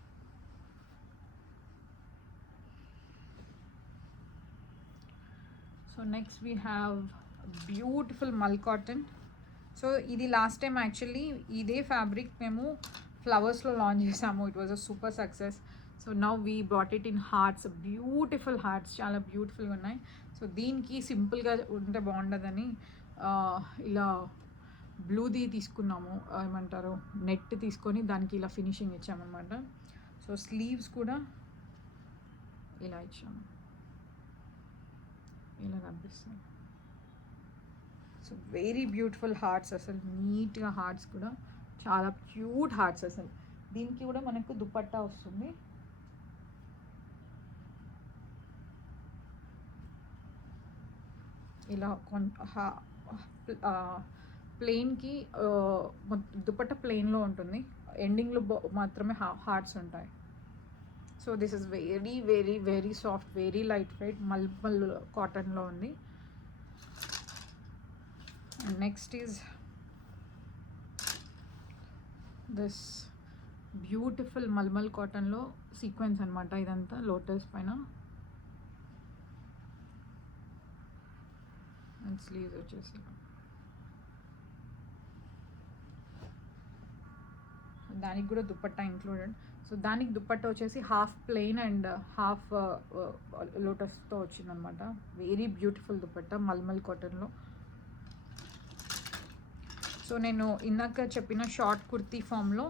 So next we have beautiful మల్ కాటన్. సో ఇది లాస్ట్ టైం యాక్చువల్లీ ఇదే ఫ్యాబ్రిక్ మేము ఫ్లవర్స్లో లాంచ్ చేసాము. It was a super success. So now we brought it in hearts, beautiful hearts, చాలా బ్యూటిఫుల్గా ఉన్నాయి. So దీనికి సింపుల్గా ఉంటే బాగుండదని ఇలా బ్లూది తీసుకున్నాము, ఏమంటారు నెట్ తీసుకొని దానికి ఇలా ఫినిషింగ్ ఇచ్చామన్నమాట. సో స్లీవ్స్ కూడా ఇలా ఇచ్చాము, ఇలా కనిపిస్తుంది. సో వెరీ బ్యూటిఫుల్ హార్ట్స్, అసలు నీట్గా హార్ట్స్ కూడా చాలా క్యూట్ హార్ట్స్. అసలు దీనికి కూడా మనకు దుపట్టా వస్తుంది. ఇలా ప్లెయిన్కి దుపట్టా ప్లెయిన్లో ఉంటుంది. ఎండింగ్లో మాత్రమే హార్ట్స్ ఉంటాయి. So this is very very very soft, very light weight, malmal కాటన్లో ఉంది. And next is this beautiful malmal కాటన్లో సీక్వెన్స్ అనమాట. ఇదంతా లోటస్ పైన. అండ్ స్లీవ్స్ వచ్చేసి దానికి కూడా దుపట్టా ఇంక్లూడెడ్. సో దానికి దుపట్టా వచ్చేసి హాఫ్ ప్లెయిన్ అండ్ హాఫ్ లోటస్తో వచ్చిందనమాట. వెరీ బ్యూటిఫుల్ దుపట్టా మల్మల్ కాటన్లో. సో నేను ఇందాక చెప్పిన షార్ట్ కుర్తీ ఫామ్లో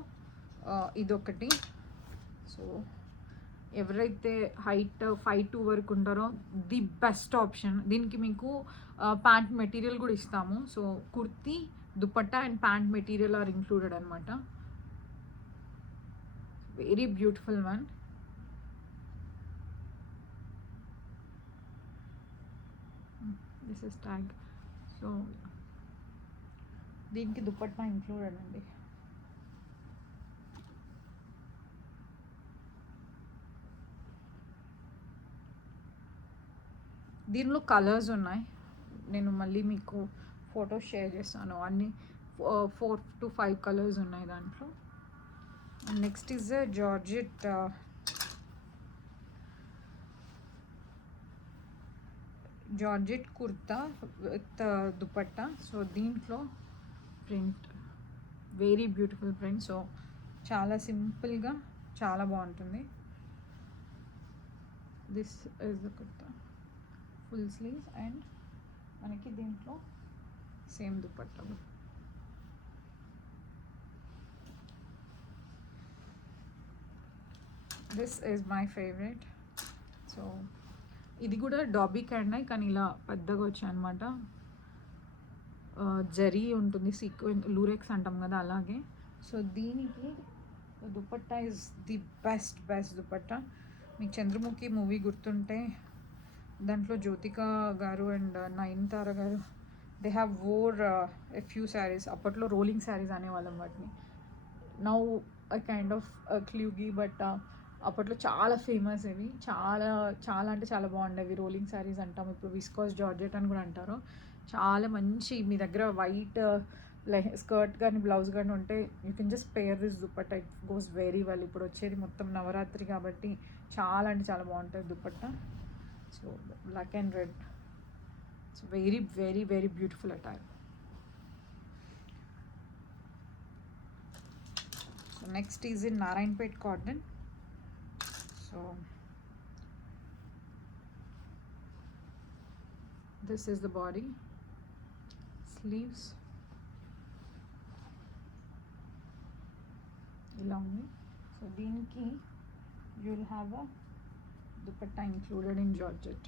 ఇదొకటి. సో ఎవరైతే హైట్ 5'2" వరకు ఉంటారో ది బెస్ట్ ఆప్షన్. దీనికి మీకు ప్యాంట్ మెటీరియల్ కూడా ఇస్తాము. So kurti, dupatta and pant material are included అనమాట. Very beautiful one. This is tag. So దీనికి దుపట్టా ఇంక్లూడెడ్ అండి. దీనిలో కలర్స్ ఉన్నాయి. నేను మళ్ళీ మీకు ఫొటోస్ షేర్ చేస్తాను. అన్ని 4 to 5 కలర్స్ ఉన్నాయి దాంట్లో. And next is georgette kurta with dupatta. So దీంట్లో print very beautiful print. So చాలా సింపుల్గా చాలా బాగుంటుంది. This is the kurta, full sleeves and మనకి దీంట్లో same dupatta. This is my favourite. So ఇది కూడా డాబీ క్యాండ్ కానీ ఇలా పెద్దగా వచ్చాయి అనమాట. జరీ ఉంటుంది, లూరెక్స్ అంటాం కదా అలాగే. సో దీనికి dupatta is the best dupatta. మీకు చంద్రముఖి మూవీ గుర్తుంటే దాంట్లో జ్యోతిక గారు అండ్ నయనతార గారు they have wore a few sarees. అప్పట్లో రోలింగ్ శారీస్ అనేవాళ్ళం వాటిని. Now a kind of kludgy, but అప్పట్లో చాలా ఫేమస్ ఇవి. చాలా చాలా అంటే చాలా బాగుండేవి. రోలింగ్ శారీస్ అంటాం, ఇప్పుడు విస్కాస్ జార్జెట్ అని కూడా అంటారు. చాలా మంచి, మీ దగ్గర వైట్ స్కర్ట్ కానీ బ్లౌజ్ కానీ ఉంటే you can just pair this dupatta, it goes very well. ఇప్పుడు వచ్చేది మొత్తం నవరాత్రి కాబట్టి చాలా అంటే చాలా బాగుంటుంది dupatta. So black and red, it's very very very beautiful attire. So next is in Narayanpet cotton. So this is the body, sleeves ఇలా ఉంది. సో దీనికి you will have a dupatta included in georgette.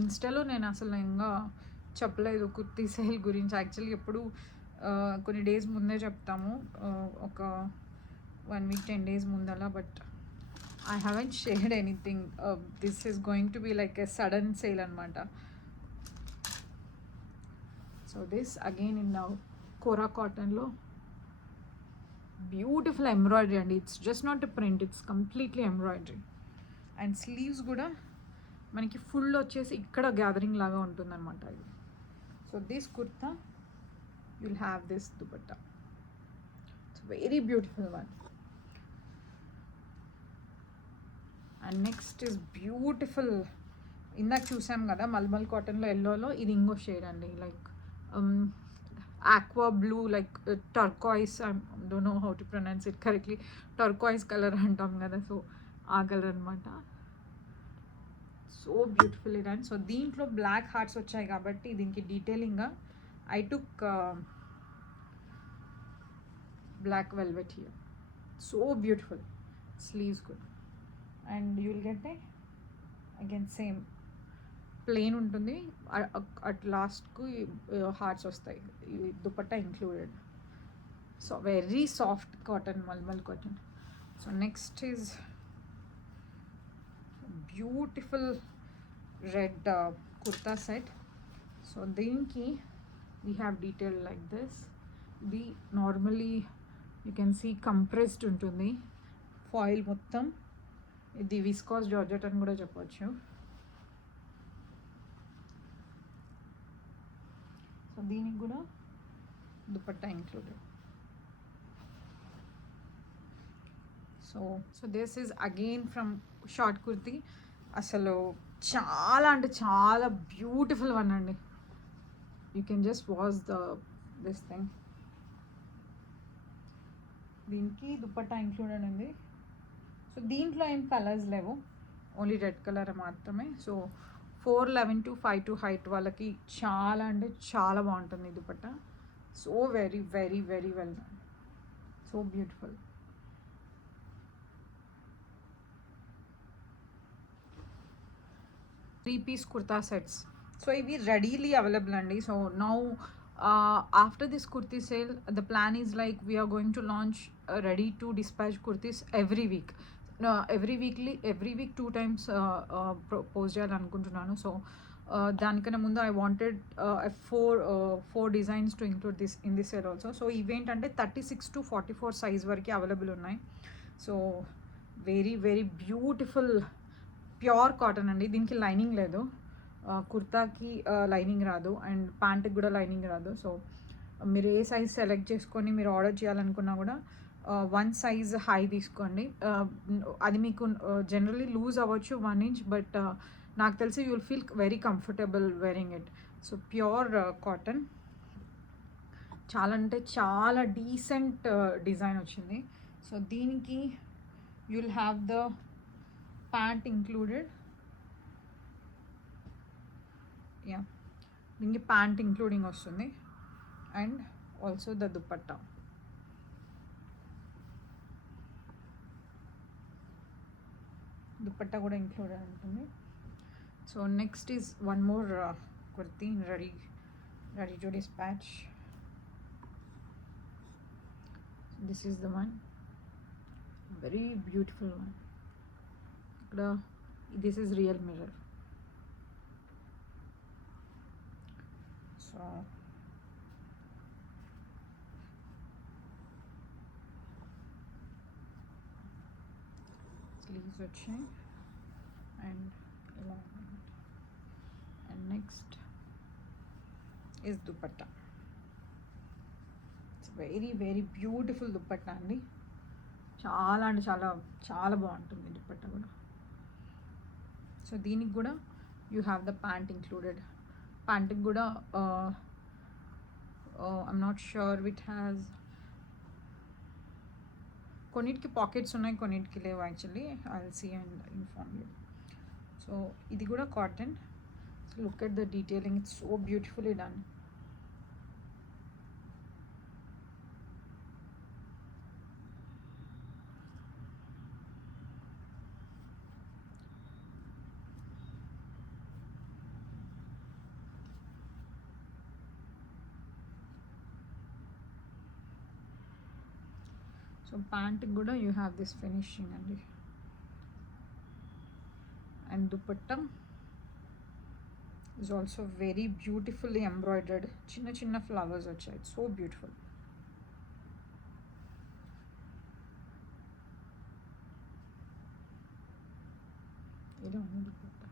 ఇన్స్టాలో నేను అసలు ఇంకా చెప్పలేదు కుర్తీ సేల్ గురించి. Actually ఎప్పుడు కొన్ని డేస్ ముందే చెప్తాము, ఒక 1 week 10 days ముందలా. But I haven't shared anything. This is going to be like a sudden sale అనమాట. So this again in kora కాటన్లో బ్యూటిఫుల్ ఎంబ్రాయిడరీ అండి. It's just not a print, it's completely embroidery. And sleeves కూడా మనకి full వచ్చేసి ఇక్కడ gathering లాగా ఉంటుందన్నమాట ఇది. So this kurta you'll have this dupatta. It's a very beautiful one. And next is beautiful. ఇందాక చూసాం కదా మల్మల్ కాటన్లో ఎల్లోలో, ఇది ఇంకో షేడ్ అండి. Like aqua blue, like turquoise. I don't know how to pronounce it correctly. Turquoise color అంటాం కదా, so ఆ కలర్ అనమాట. So beautiful it. And so దీంట్లో బ్లాక్ హార్ట్స్ వచ్చాయి కాబట్టి దీనికి డీటెయిలింగ్గా I took black velvet here. So beautiful. Sleeves good. And you will get a again same plain ఉంటుంది. at last కు హార్ట్స్ వస్తాయి. Dupatta included. So very soft cotton, malmal cotton. So next is beautiful red kurta set. So దీనికి we have detail like this. ఇది normally you can see compressed ఉంటుంది foil మొత్తం. ఇది viscous georgette అని కూడా చెప్పొచ్చు. సో దీనికి కూడా dupatta included. So this is again from short kurti. అసలు చాలా అంటే చాలా బ్యూటిఫుల్ వన్ అండి. You can just watch this thing. దీనికి దుపట్టా ఇంక్లూడెడ్ ఉంది. సో దీంట్లో ఏం కలర్స్ లేవు, ఓన్లీ రెడ్ కలర్ మాత్రమే. సో 4'11" to 5'2" హైట్ వాళ్ళకి చాలా అంటే చాలా బాగుంటుంది dupatta. So very very very well done, so beautiful. 3-piece kurta sets. So ivi readily available andi. So now after this kurti sale, the plan is like we are going to launch ready to dispatch kurtis every week. Every week 2 times post చేయాలనుకుంటున్నాను. So దానికన్నా ముందు I wanted 4 designs to include this in this sale also. So ఇవేంటంటే 36 to 44 size వరకు available ఉన్నాయి. So very very beautiful pure cotton అండి. దీనికి lining లేదు, కుర్తాకి lining రాదు అండ్ ప్యాంట్కి కూడా లైనింగ్ రాదు. సో మీరు ఏ సైజ్ సెలెక్ట్ చేసుకొని మీరు ఆర్డర్ చేయాలనుకున్నా కూడా 1 సైజ్ హై తీసుకోండి. అది మీకు జనరలీ లూజ్ అవ్వచ్చు 1 inch, బట్ నాకు తెలిసి you will feel very comfortable wearing it. So pure cotton, చాలా అంటే చాలా డీసెంట్ డిజైన్ వచ్చింది. సో దీనికి you will have the pant included. Yeah, దీనికి ప్యాంట్ ఇంక్లూడింగ్ వస్తుంది and also the dupatta. Dupatta కూడా ఇంక్లూడెడ్ ఉంటుంది. So next is one more kurti ready to dispatch. This is the one, very beautiful one. ఇక్కడ this is real mirror. So sleeves వచ్చాయి and ఇలా. And next is dupatta. It's very very beautiful dupatta అండి. చాలా అంటే చాలా చాలా బాగుంటుంది దుపట్టా కూడా. సో దీనికి కూడా you have the pant included. ప్యాంట్కి కూడా I'm not sure with has, కొన్నిటికి పాకెట్స్ ఉన్నాయి, కొన్నిటికి లేవు. Actually I will see and inform you. So ఇది కూడా cotton. So look at the detailing, it's so beautifully done. So ప్యాంట్కి కూడా యూ హ్యావ్ దిస్ ఫినిషింగ్ అండి. And dupatta is also very beautifully embroidered. చిన్న చిన్న ఫ్లవర్స్ వచ్చాయి, సో బ్యూటిఫుల్. ఇలా ఉంది dupatta.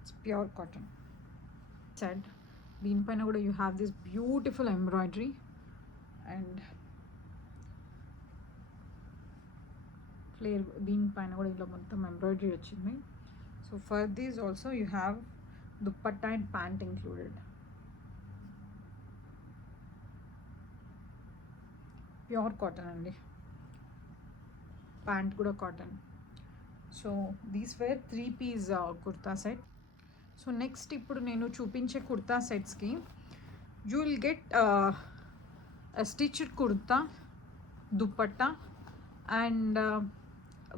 It's pure cotton set. దీనిపైన కూడా you have this beautiful embroidery and flare. దీనిపైన కూడా ఇలా మొత్తం ఎంబ్రాయిడరీ వచ్చింది. So for these also you have dupatta and pant included. Pure cotton అండి, ప్యాంట్ కూడా cotton. So these were 3-piece kurta set. సో నెక్స్ట్ ఇప్పుడు నేను చూపించే కుర్తా సెట్స్కి you will get stitched kurta, dupatta and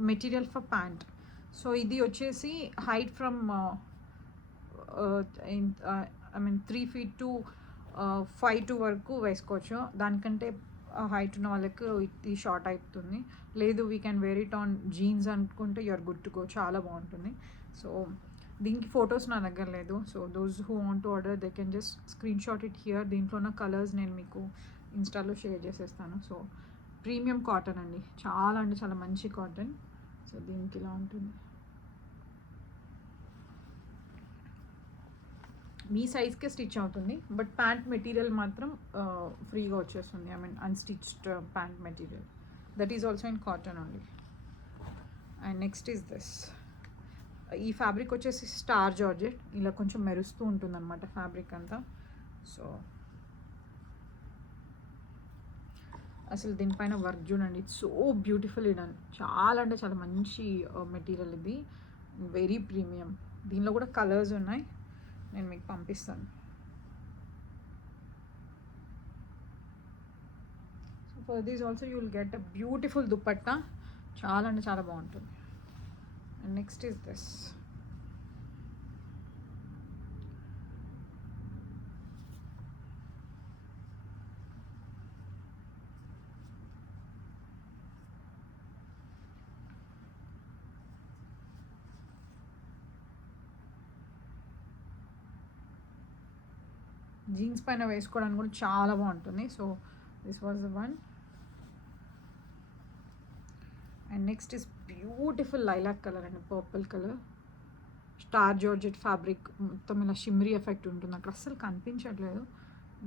material for pant. So ఇది వచ్చేసి height from I mean 3 feet to 5'2" వరకు వేసుకోవచ్చు. దానికంటే హైట్ ఉన్న వాళ్ళకి ఇది షార్ట్ అవుతుంది. లేదు we can wear it on jeans అనుకుంటే యూఆర్ గుడ్ టు గో, చాలా బాగుంటుంది. సో దీనికి ఫొటోస్ నా దగ్గర లేదు. So those who want to order they can just screenshot it here. దీంట్లో ఉన్న కలర్స్ నేను మీకు ఇన్స్టాలో షేర్ చేసేస్తాను. సో ప్రీమియం కాటన్ అండి, చాలా అంటే చాలా మంచి కాటన్. సో దీనికి ఇలా ఉంటుంది. మీ సైజ్కే స్టిచ్ అవుతుంది, బట్ ప్యాంట్ మెటీరియల్ మాత్రం ఫ్రీగా వచ్చేస్తుంది. I mean unstitched pant material, that is also in cotton only. And next is this. ఈ ఫ్యాబ్రిక్ వచ్చేసి స్టార్ జార్జెట్, ఇలా కొంచెం మెరుస్తూ ఉంటుంది అనమాట ఫ్యాబ్రిక్ అంతా. సో అసలు దీనిపైన వర్క్ చూడండి, ఇట్స్ సో బ్యూటిఫుల్ డన్. చాలా అంటే చాలా మంచి మెటీరియల్ ఇది, వెరీ ప్రీమియం. దీనిలో కూడా కలర్స్ ఉన్నాయి, నేను మీకు పంపిస్తాను. So for these also you will get a beautiful dupatta, చాలా అంటే చాలా బాగుంటుంది. And next is this. Jeans పైన వేసుకోవడానికి కూడా చాలా బాగుంటుంది. So this was the one. And next is beautiful lilac colour and purple colour, star georgette fabric. మొత్తం ఇలా షిమ్రీ ఎఫెక్ట్ ఉంటుంది, అక్కడ అస్సలు కనిపించట్లేదు,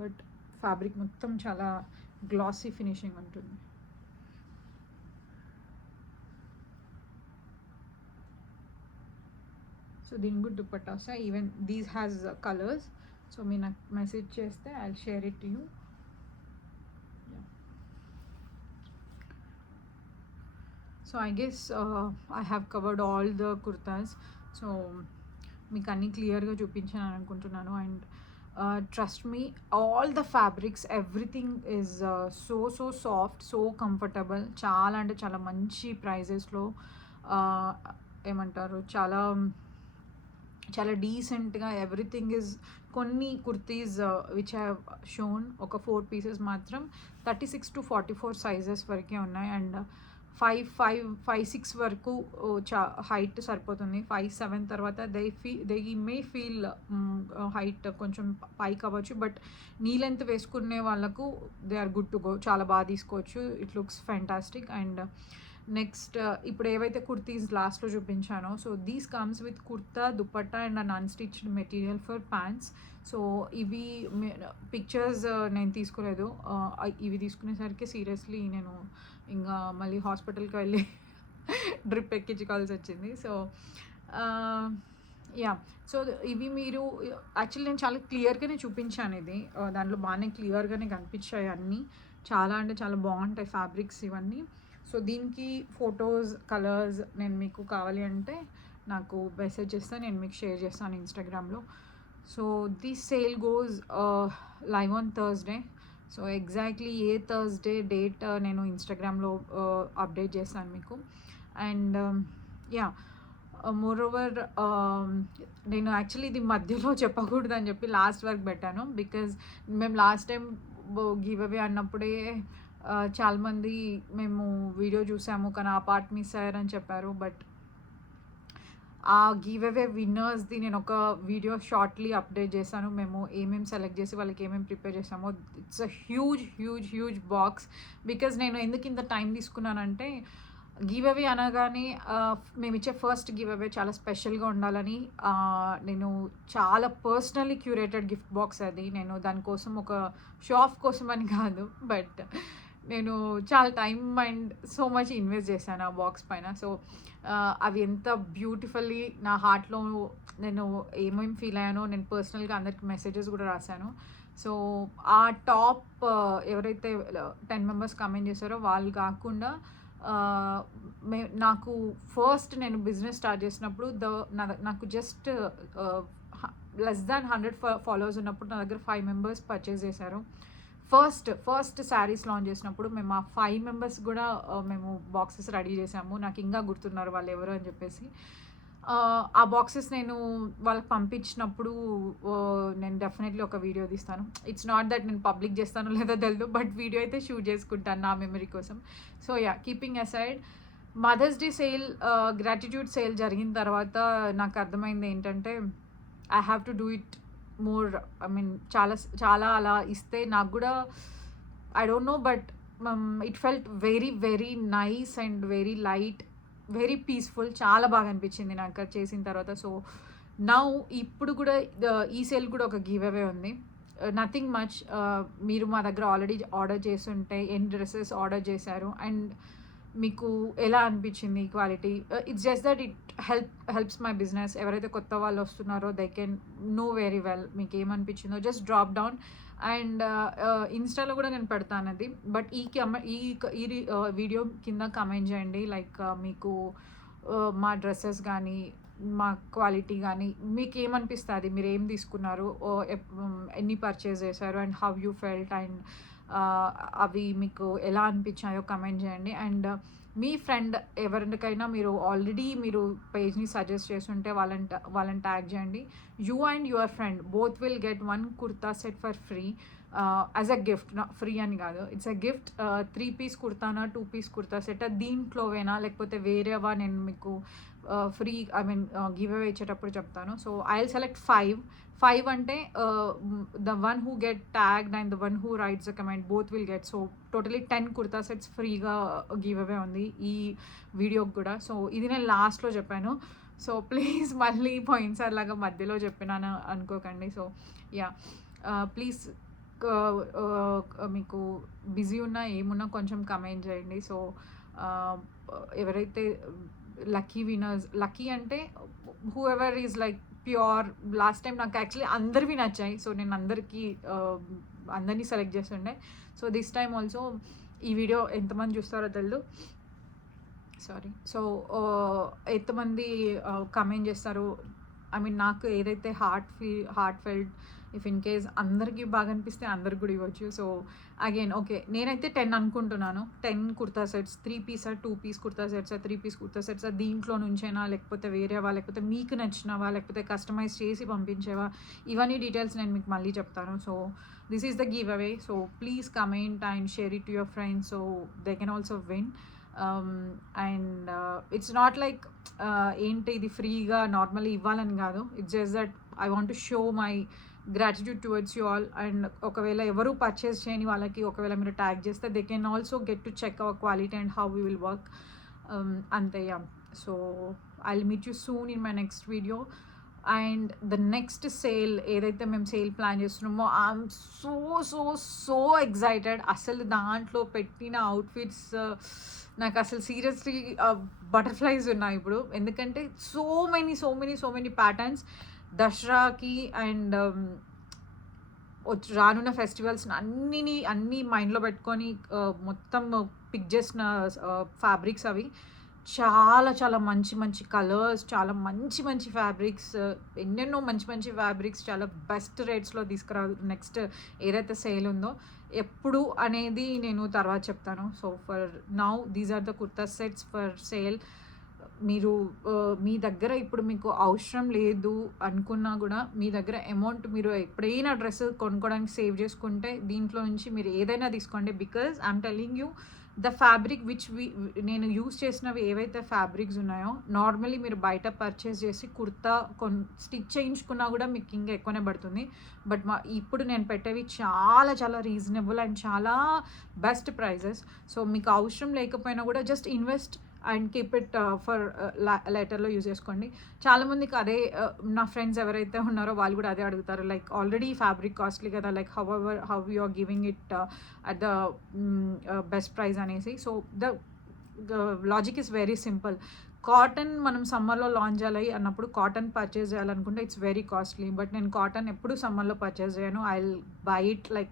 బట్ ఫ్యాబ్రిక్ మొత్తం చాలా గ్లాసీ ఫినిషింగ్ ఉంటుంది. సో దీని కూడా dupattas, even these has colours. So మీరు నాకు మెసేజ్ చేస్తే I will share it to you. So I guess I have covered all the kurtas. So మీకు అన్నీ క్లియర్గా చూపించాను అనుకుంటున్నాను. And trust me, all the fabrics everything is so soft, so comfortable. చాలా అంటే చాలా మంచి ప్రైజెస్లో, ఏమంటారు, చాలా చాలా డీసెంట్గా ఎవ్రీథింగ్ ఈజ్. కొన్ని కుర్తీస్ విచ్ హ్యావ్ షోన్, ఒక 4 పీసెస్ మాత్రం 36 to 44 సైజెస్ వరకే ఉన్నాయి. అండ్ 5'6" వరకు హైట్ సరిపోతుంది. 5'7" తర్వాత దే మే ఫీల్ హైట్ కొంచెం పైకి అవ్వచ్చు, బట్ నీ లెంత్ వేసుకునే వాళ్ళకు they are good to go, చాలా బాగా తీసుకోవచ్చు. It looks fantastic. And next ఇప్పుడు ఏవైతే కుర్తీస్ లాస్ట్లో చూపించానో, so these comes with kurta, dupatta and అన్ unstitched material for pants. So ఇవి పిక్చర్స్ నేను తీసుకోలేదు, ఇవి తీసుకునేసరికి సీరియస్లీ నేను ఇంకా మళ్ళీ హాస్పిటల్కి వెళ్ళి డ్రిప్ ఎక్కించుకోవాల్సి వచ్చింది. సో యా, సో ఇవి మీరు యాక్చువల్లీ నేను చాలా క్లియర్గానే చూపించాను ఇది, దాంట్లో బాగానే క్లియర్గానే కనిపించాయి అన్నీ. చాలా అంటే చాలా బాగుంటాయి ఫ్యాబ్రిక్స్ ఇవన్నీ. సో దీనికి ఫొటోస్, కలర్స్ నేను మీకు కావాలి అంటే నాకు మెసేజ్ చేస్తాను, నేను మీకు షేర్ చేస్తాను ఇన్స్టాగ్రామ్లో. So this sale goes live on Thursday. So exactly A Thursday date నేను ఇన్స్టాగ్రామ్లో అప్డేట్ చేస్తాను మీకు. అండ్ యా, మోర్ ఓవర్ నేను యాక్చువల్లీ ఇది మధ్యలో చెప్పకూడదని చెప్పి లాస్ట్ వరకు పెట్టాను, బికాజ్ మేము లాస్ట్ టైం గివ్ అవే అన్నప్పుడే చాలామంది మేము వీడియో చూసాము కానీ ఆ పార్ట్ మిస్ అయ్యారని చెప్పారు. బట్ ఆ గివ్ అవే విన్నర్స్ది నేను ఒక వీడియో షార్ట్లీ అప్డేట్ చేశాను, మేము ఏమేమి సెలెక్ట్ చేసి వాళ్ళకి ఏమేమి ప్రిపేర్ చేసామో. It's a huge box. Because నేను ఎందుకు ఇంత టైం తీసుకున్నానంటే, గివ్ అవే అనగానే మేము ఇచ్చే ఫస్ట్ గివ్ అవే చాలా స్పెషల్గా ఉండాలని, నేను చాలా పర్సనల్లీ క్యూరేటెడ్ గిఫ్ట్ బాక్స్ అది. నేను దానికోసం ఒక షో ఆఫ్ కోసం అని కాదు, బట్ నేను చాలా time and so much invest చేశాను ఆ బాక్స్ పైన. సో అవి ఎంత బ్యూటిఫుల్లీ నా హార్ట్లో నేను ఏమేమి ఫీల్ అయ్యానో నేను పర్సనల్గా అందరికి మెసేజెస్ కూడా రాశాను. సో ఆ టాప్ ఎవరైతే 10 మెంబర్స్ కమెంట్ చేశారో వాళ్ళు కాకుండా, నాకు ఫస్ట్ నేను బిజినెస్ స్టార్ట్ చేసినప్పుడు నాకు జస్ట్ లెస్ దాన్ 100 ఫాలోవర్స్ ఉన్నప్పుడు నా దగ్గర 5 మెంబర్స్ పర్చేస్ చేశారు. ఫస్ట్ శారీస్ లాంచ్ చేసినప్పుడు మేము ఆ 5 మెంబర్స్ కూడా మేము బాక్సెస్ రెడీ చేసాము. నాకు ఇంకా గుర్తున్నారు వాళ్ళు ఎవరు అని చెప్పేసి. ఆ బాక్సెస్ నేను వాళ్ళకి పంపించినప్పుడు నేను డెఫినెట్లీ ఒక వీడియో తీస్తాను. ఇట్స్ నాట్ దట్ నేను పబ్లిక్ చేస్తాను లేదా తెలియదు, బట్ వీడియో అయితే షూట్ చేసుకుంటాను నా మెమరీ కోసం. So yeah, keeping aside, mother's day sale gratitude sale జరిగిన తర్వాత నాకు అర్థమైంది ఏంటంటే I have to do it more. I mean చాలా చాలా అలా ఇస్తే నాకు కూడా I don't know but it felt very very nice and very light, very peaceful. చాలా బాగా అనిపించింది నాకు అది చేసిన తర్వాత. సో నౌ ఇప్పుడు కూడా ఈ సేల్ కూడా ఒక గివ్ అవే ఉంది. Nothing much. మీరు మా దగ్గర ఆల్రెడీ ఆర్డర్ చేస్తుంటే ఎన్ని డ్రెస్సెస్ ఆర్డర్ చేశారు అండ్ మీకు ఎలా అనిపించింది quality. It's just that it helps my business. ఎవరైతే కొత్త వాళ్ళు వస్తున్నారో they can know very well మీకు ఏమనిపించిందో. జస్ట్ డ్రాప్ డౌన్ అండ్ ఇన్స్టాలో కూడా నేను పెడతాను అది. బట్ ఈ వీడియో కింద కమెంట్ చేయండి లైక్ మీకు మా డ్రెస్సెస్ కానీ మా క్వాలిటీ కానీ మీకు ఏమనిపిస్తుంది, మీరు ఏం తీసుకున్నారు, ఎన్ని పర్చేస్ చేశారు and how you felt and అవి మీకు ఎలా అనిపించాయో కమెంట్ చేయండి. అండ్ మీ ఫ్రెండ్ ఎవరికైనా మీరు ఆల్రెడీ మీరు పేజ్ని సజెస్ట్ చేస్తుంటే వాళ్ళని ట్యాగ్ చేయండి. You and your friend both will get 1 kurta set for free as a gift. Free అని కాదు, ఇట్స్ అ గిఫ్ట్. 3 పీస్ కుర్తానా 2 పీస్ కుర్తా సెట్ దీంట్లోవేనా లేకపోతే వేరేవా నేను మీకు free I mean give away ఇచ్చేటప్పుడు చెప్తాను. సో ఐ విల్ సెలెక్ట్ 5 అంటే the one who get tagged and the one who writes a comment both will get. So totally 10 kurta sets ఫ్రీగా గివ్ అవే ఉంది ఈ వీడియోకి కూడా. సో ఇది నేను లాస్ట్లో చెప్పాను. సో ప్లీజ్ మళ్ళీ పోయినసారి లాగా మధ్యలో చెప్పినాను అనుకోకండి. సో యా ప్లీజ్ మీకు బిజీ ఉన్నా ఏమున్నా కొంచెం కమెంట్ చేయండి. సో ఎవరైతే లక్కీ వినర్స్, లక్కీ అంటే who ever is like pure. Last time నాకు యాక్చువల్లీ అందరివి నచ్చాయి. సో నేను అందరినీ సెలెక్ట్ చేస్తుండే. సో దిస్ టైమ్ ఆల్సో ఈ వీడియో ఎంతమంది చూస్తారో తెలియదు, సారీ. సో ఎంతమంది కమెంట్ చేస్తారు, ఐ మీన్ నాకు ఏదైతే heart felt if in case అందరికీ బాగా అనిపిస్తే అందరికి కూడా ఇవ్వచ్చు. సో అగైన్ ఓకే, నేనైతే 10 అనుకుంటున్నాను. 10 కుర్తా సెట్స్, 3 పీసా 2 piece kurta sets, 3 piece kurta sets దీంట్లో నుంచైనా లేకపోతే వేరేవా లేకపోతే మీకు నచ్చినవా లేకపోతే కస్టమైజ్ చేసి పంపించేవా, ఇవన్నీ డీటెయిల్స్ నేను మీకు మళ్ళీ చెప్తాను. So this is the giveaway. So please comment and share it to your friends so they can also win. And it's not like ఏంటి ఇది ఫ్రీగా నార్మల్లీ ఇవ్వాలని కాదు. It's just that I want to show my gratitude towards you all. And ఒకవేళ ఎవరు purchase చేయని వాళ్ళకి ఒకవేళ మీరు ట్యాగ్ చేస్తే they can also get to check our quality and how we will work. అంతే. So I will meet you soon in my next video. And the next sale ఏదైతే మేము సేల్ ప్లాన్ చేస్తున్నామో I'm so so so excited. అసలు దాంట్లో పెట్టిన outfits నాకు అసలు seriously butterflies ఉన్నాయి ఇప్పుడు. ఎందుకంటే సో మెనీ ప్యాటర్న్స్ దసరాకి అండ్ రానున్న ఫెస్టివల్స్ అన్నీ మైండ్లో పెట్టుకొని మొత్తం పిక్ చేసిన ఫ్యాబ్రిక్స్ అవి. చాలా మంచి కలర్స్, చాలా మంచి ఫ్యాబ్రిక్స్, ఎన్నెన్నో మంచి ఫ్యాబ్రిక్స్ చాలా బెస్ట్ రేట్స్లో తీసుకురా. నెక్స్ట్ ఏదైతే సేల్ ఉందో ఎప్పుడు అనేది నేను తర్వాత చెప్తాను. So for now these are the kurta sets for sale. మీరు మీ దగ్గర ఇప్పుడు మీకు అవసరం లేదు అనుకున్నా కూడా మీ దగ్గర అమౌంట్ మీరు ఎప్పుడైనా డ్రెస్ కొనుక్కోవడానికి సేవ్ చేసుకుంటే దీంట్లో నుంచి మీరు ఏదైనా తీసుకోండి. Because I'm telling you the fabric which నేను యూస్ చేసినవి ఏవైతే ఫ్యాబ్రిక్స్ ఉన్నాయో నార్మల్లీ మీరు బయట పర్చేస్ చేసి కుర్తా స్టిచ్ చేయించుకున్నా కూడా మీకు ఇంకా ఎక్కువనే పడుతుంది. బట్ ఇప్పుడు నేను పెట్టేవి చాలా రీజనబుల్ అండ్ చాలా బెస్ట్ ప్రైజెస్. సో మీకు అవసరం లేకపోయినా కూడా just invest and keep it for లెటర్లో యూజ్ చేసుకోండి. చాలామందికి అదే నా ఫ్రెండ్స్ ఎవరైతే ఉన్నారో వాళ్ళు కూడా అదే అడుగుతారు, లైక్ ఆల్రెడీ ఫ్యాబ్రిక్ కాస్ట్లీ కదా, like how you are giving it at the best price అనేసి. So the logic is very simple. Cotton మనం సమ్మర్లో లాంచ్ చేయాలి అన్నప్పుడు కాటన్ పర్చేస్ చేయాలనుకుంటే ఇట్స్ వెరీ కాస్ట్లీ. బట్ నేను కాటన్ ఎప్పుడు సమ్మర్లో పర్చేస్ చేయను. I will buy it like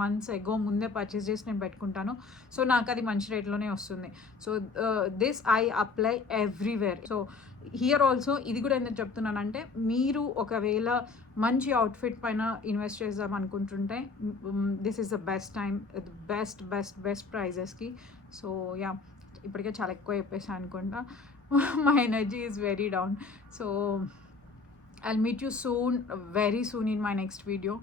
months ago ముందే పర్చేస్ చేసి నేను పెట్టుకుంటాను. సో నాకు అది మంచి రేట్లోనే వస్తుంది. So this I apply everywhere. So here also ఇది కూడా ఎందుకు చెప్తున్నానంటే మీరు ఒకవేళ మంచి అవుట్ఫిట్ పైన ఇన్వెస్ట్ చేద్దాం అనుకుంటుంటే this is the best time, best ప్రైజెస్కి. సో యా, ఇప్పటికే చాలా ఎక్కువ చెప్పేసాను అనుకుంటా. my energy is very down. So I'll meet you soon, very soon in my next video.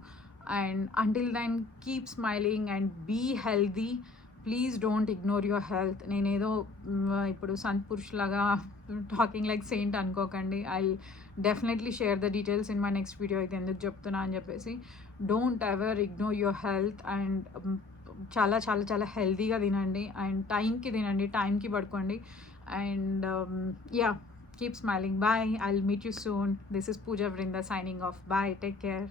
And until then, keep smiling and be healthy. Please don't ignore your health. నేనేదో ఇప్పుడు సంత్ పురుష్ లాగా talking like Saint అనుకోకండి. I definitely share the details in my next video. ఇది ఎందుకు చెప్తున్నా అని చెప్పేసి, don't ever ignore your health. And చాలా చాలా చాలా హెల్తీగా తినండి అండ్ టైంకి తినండి, టైంకి పడుకోండి. And yeah, keep smiling. Bye. I'll meet you soon. This is Pooja Vrinda signing off. Bye. Take care.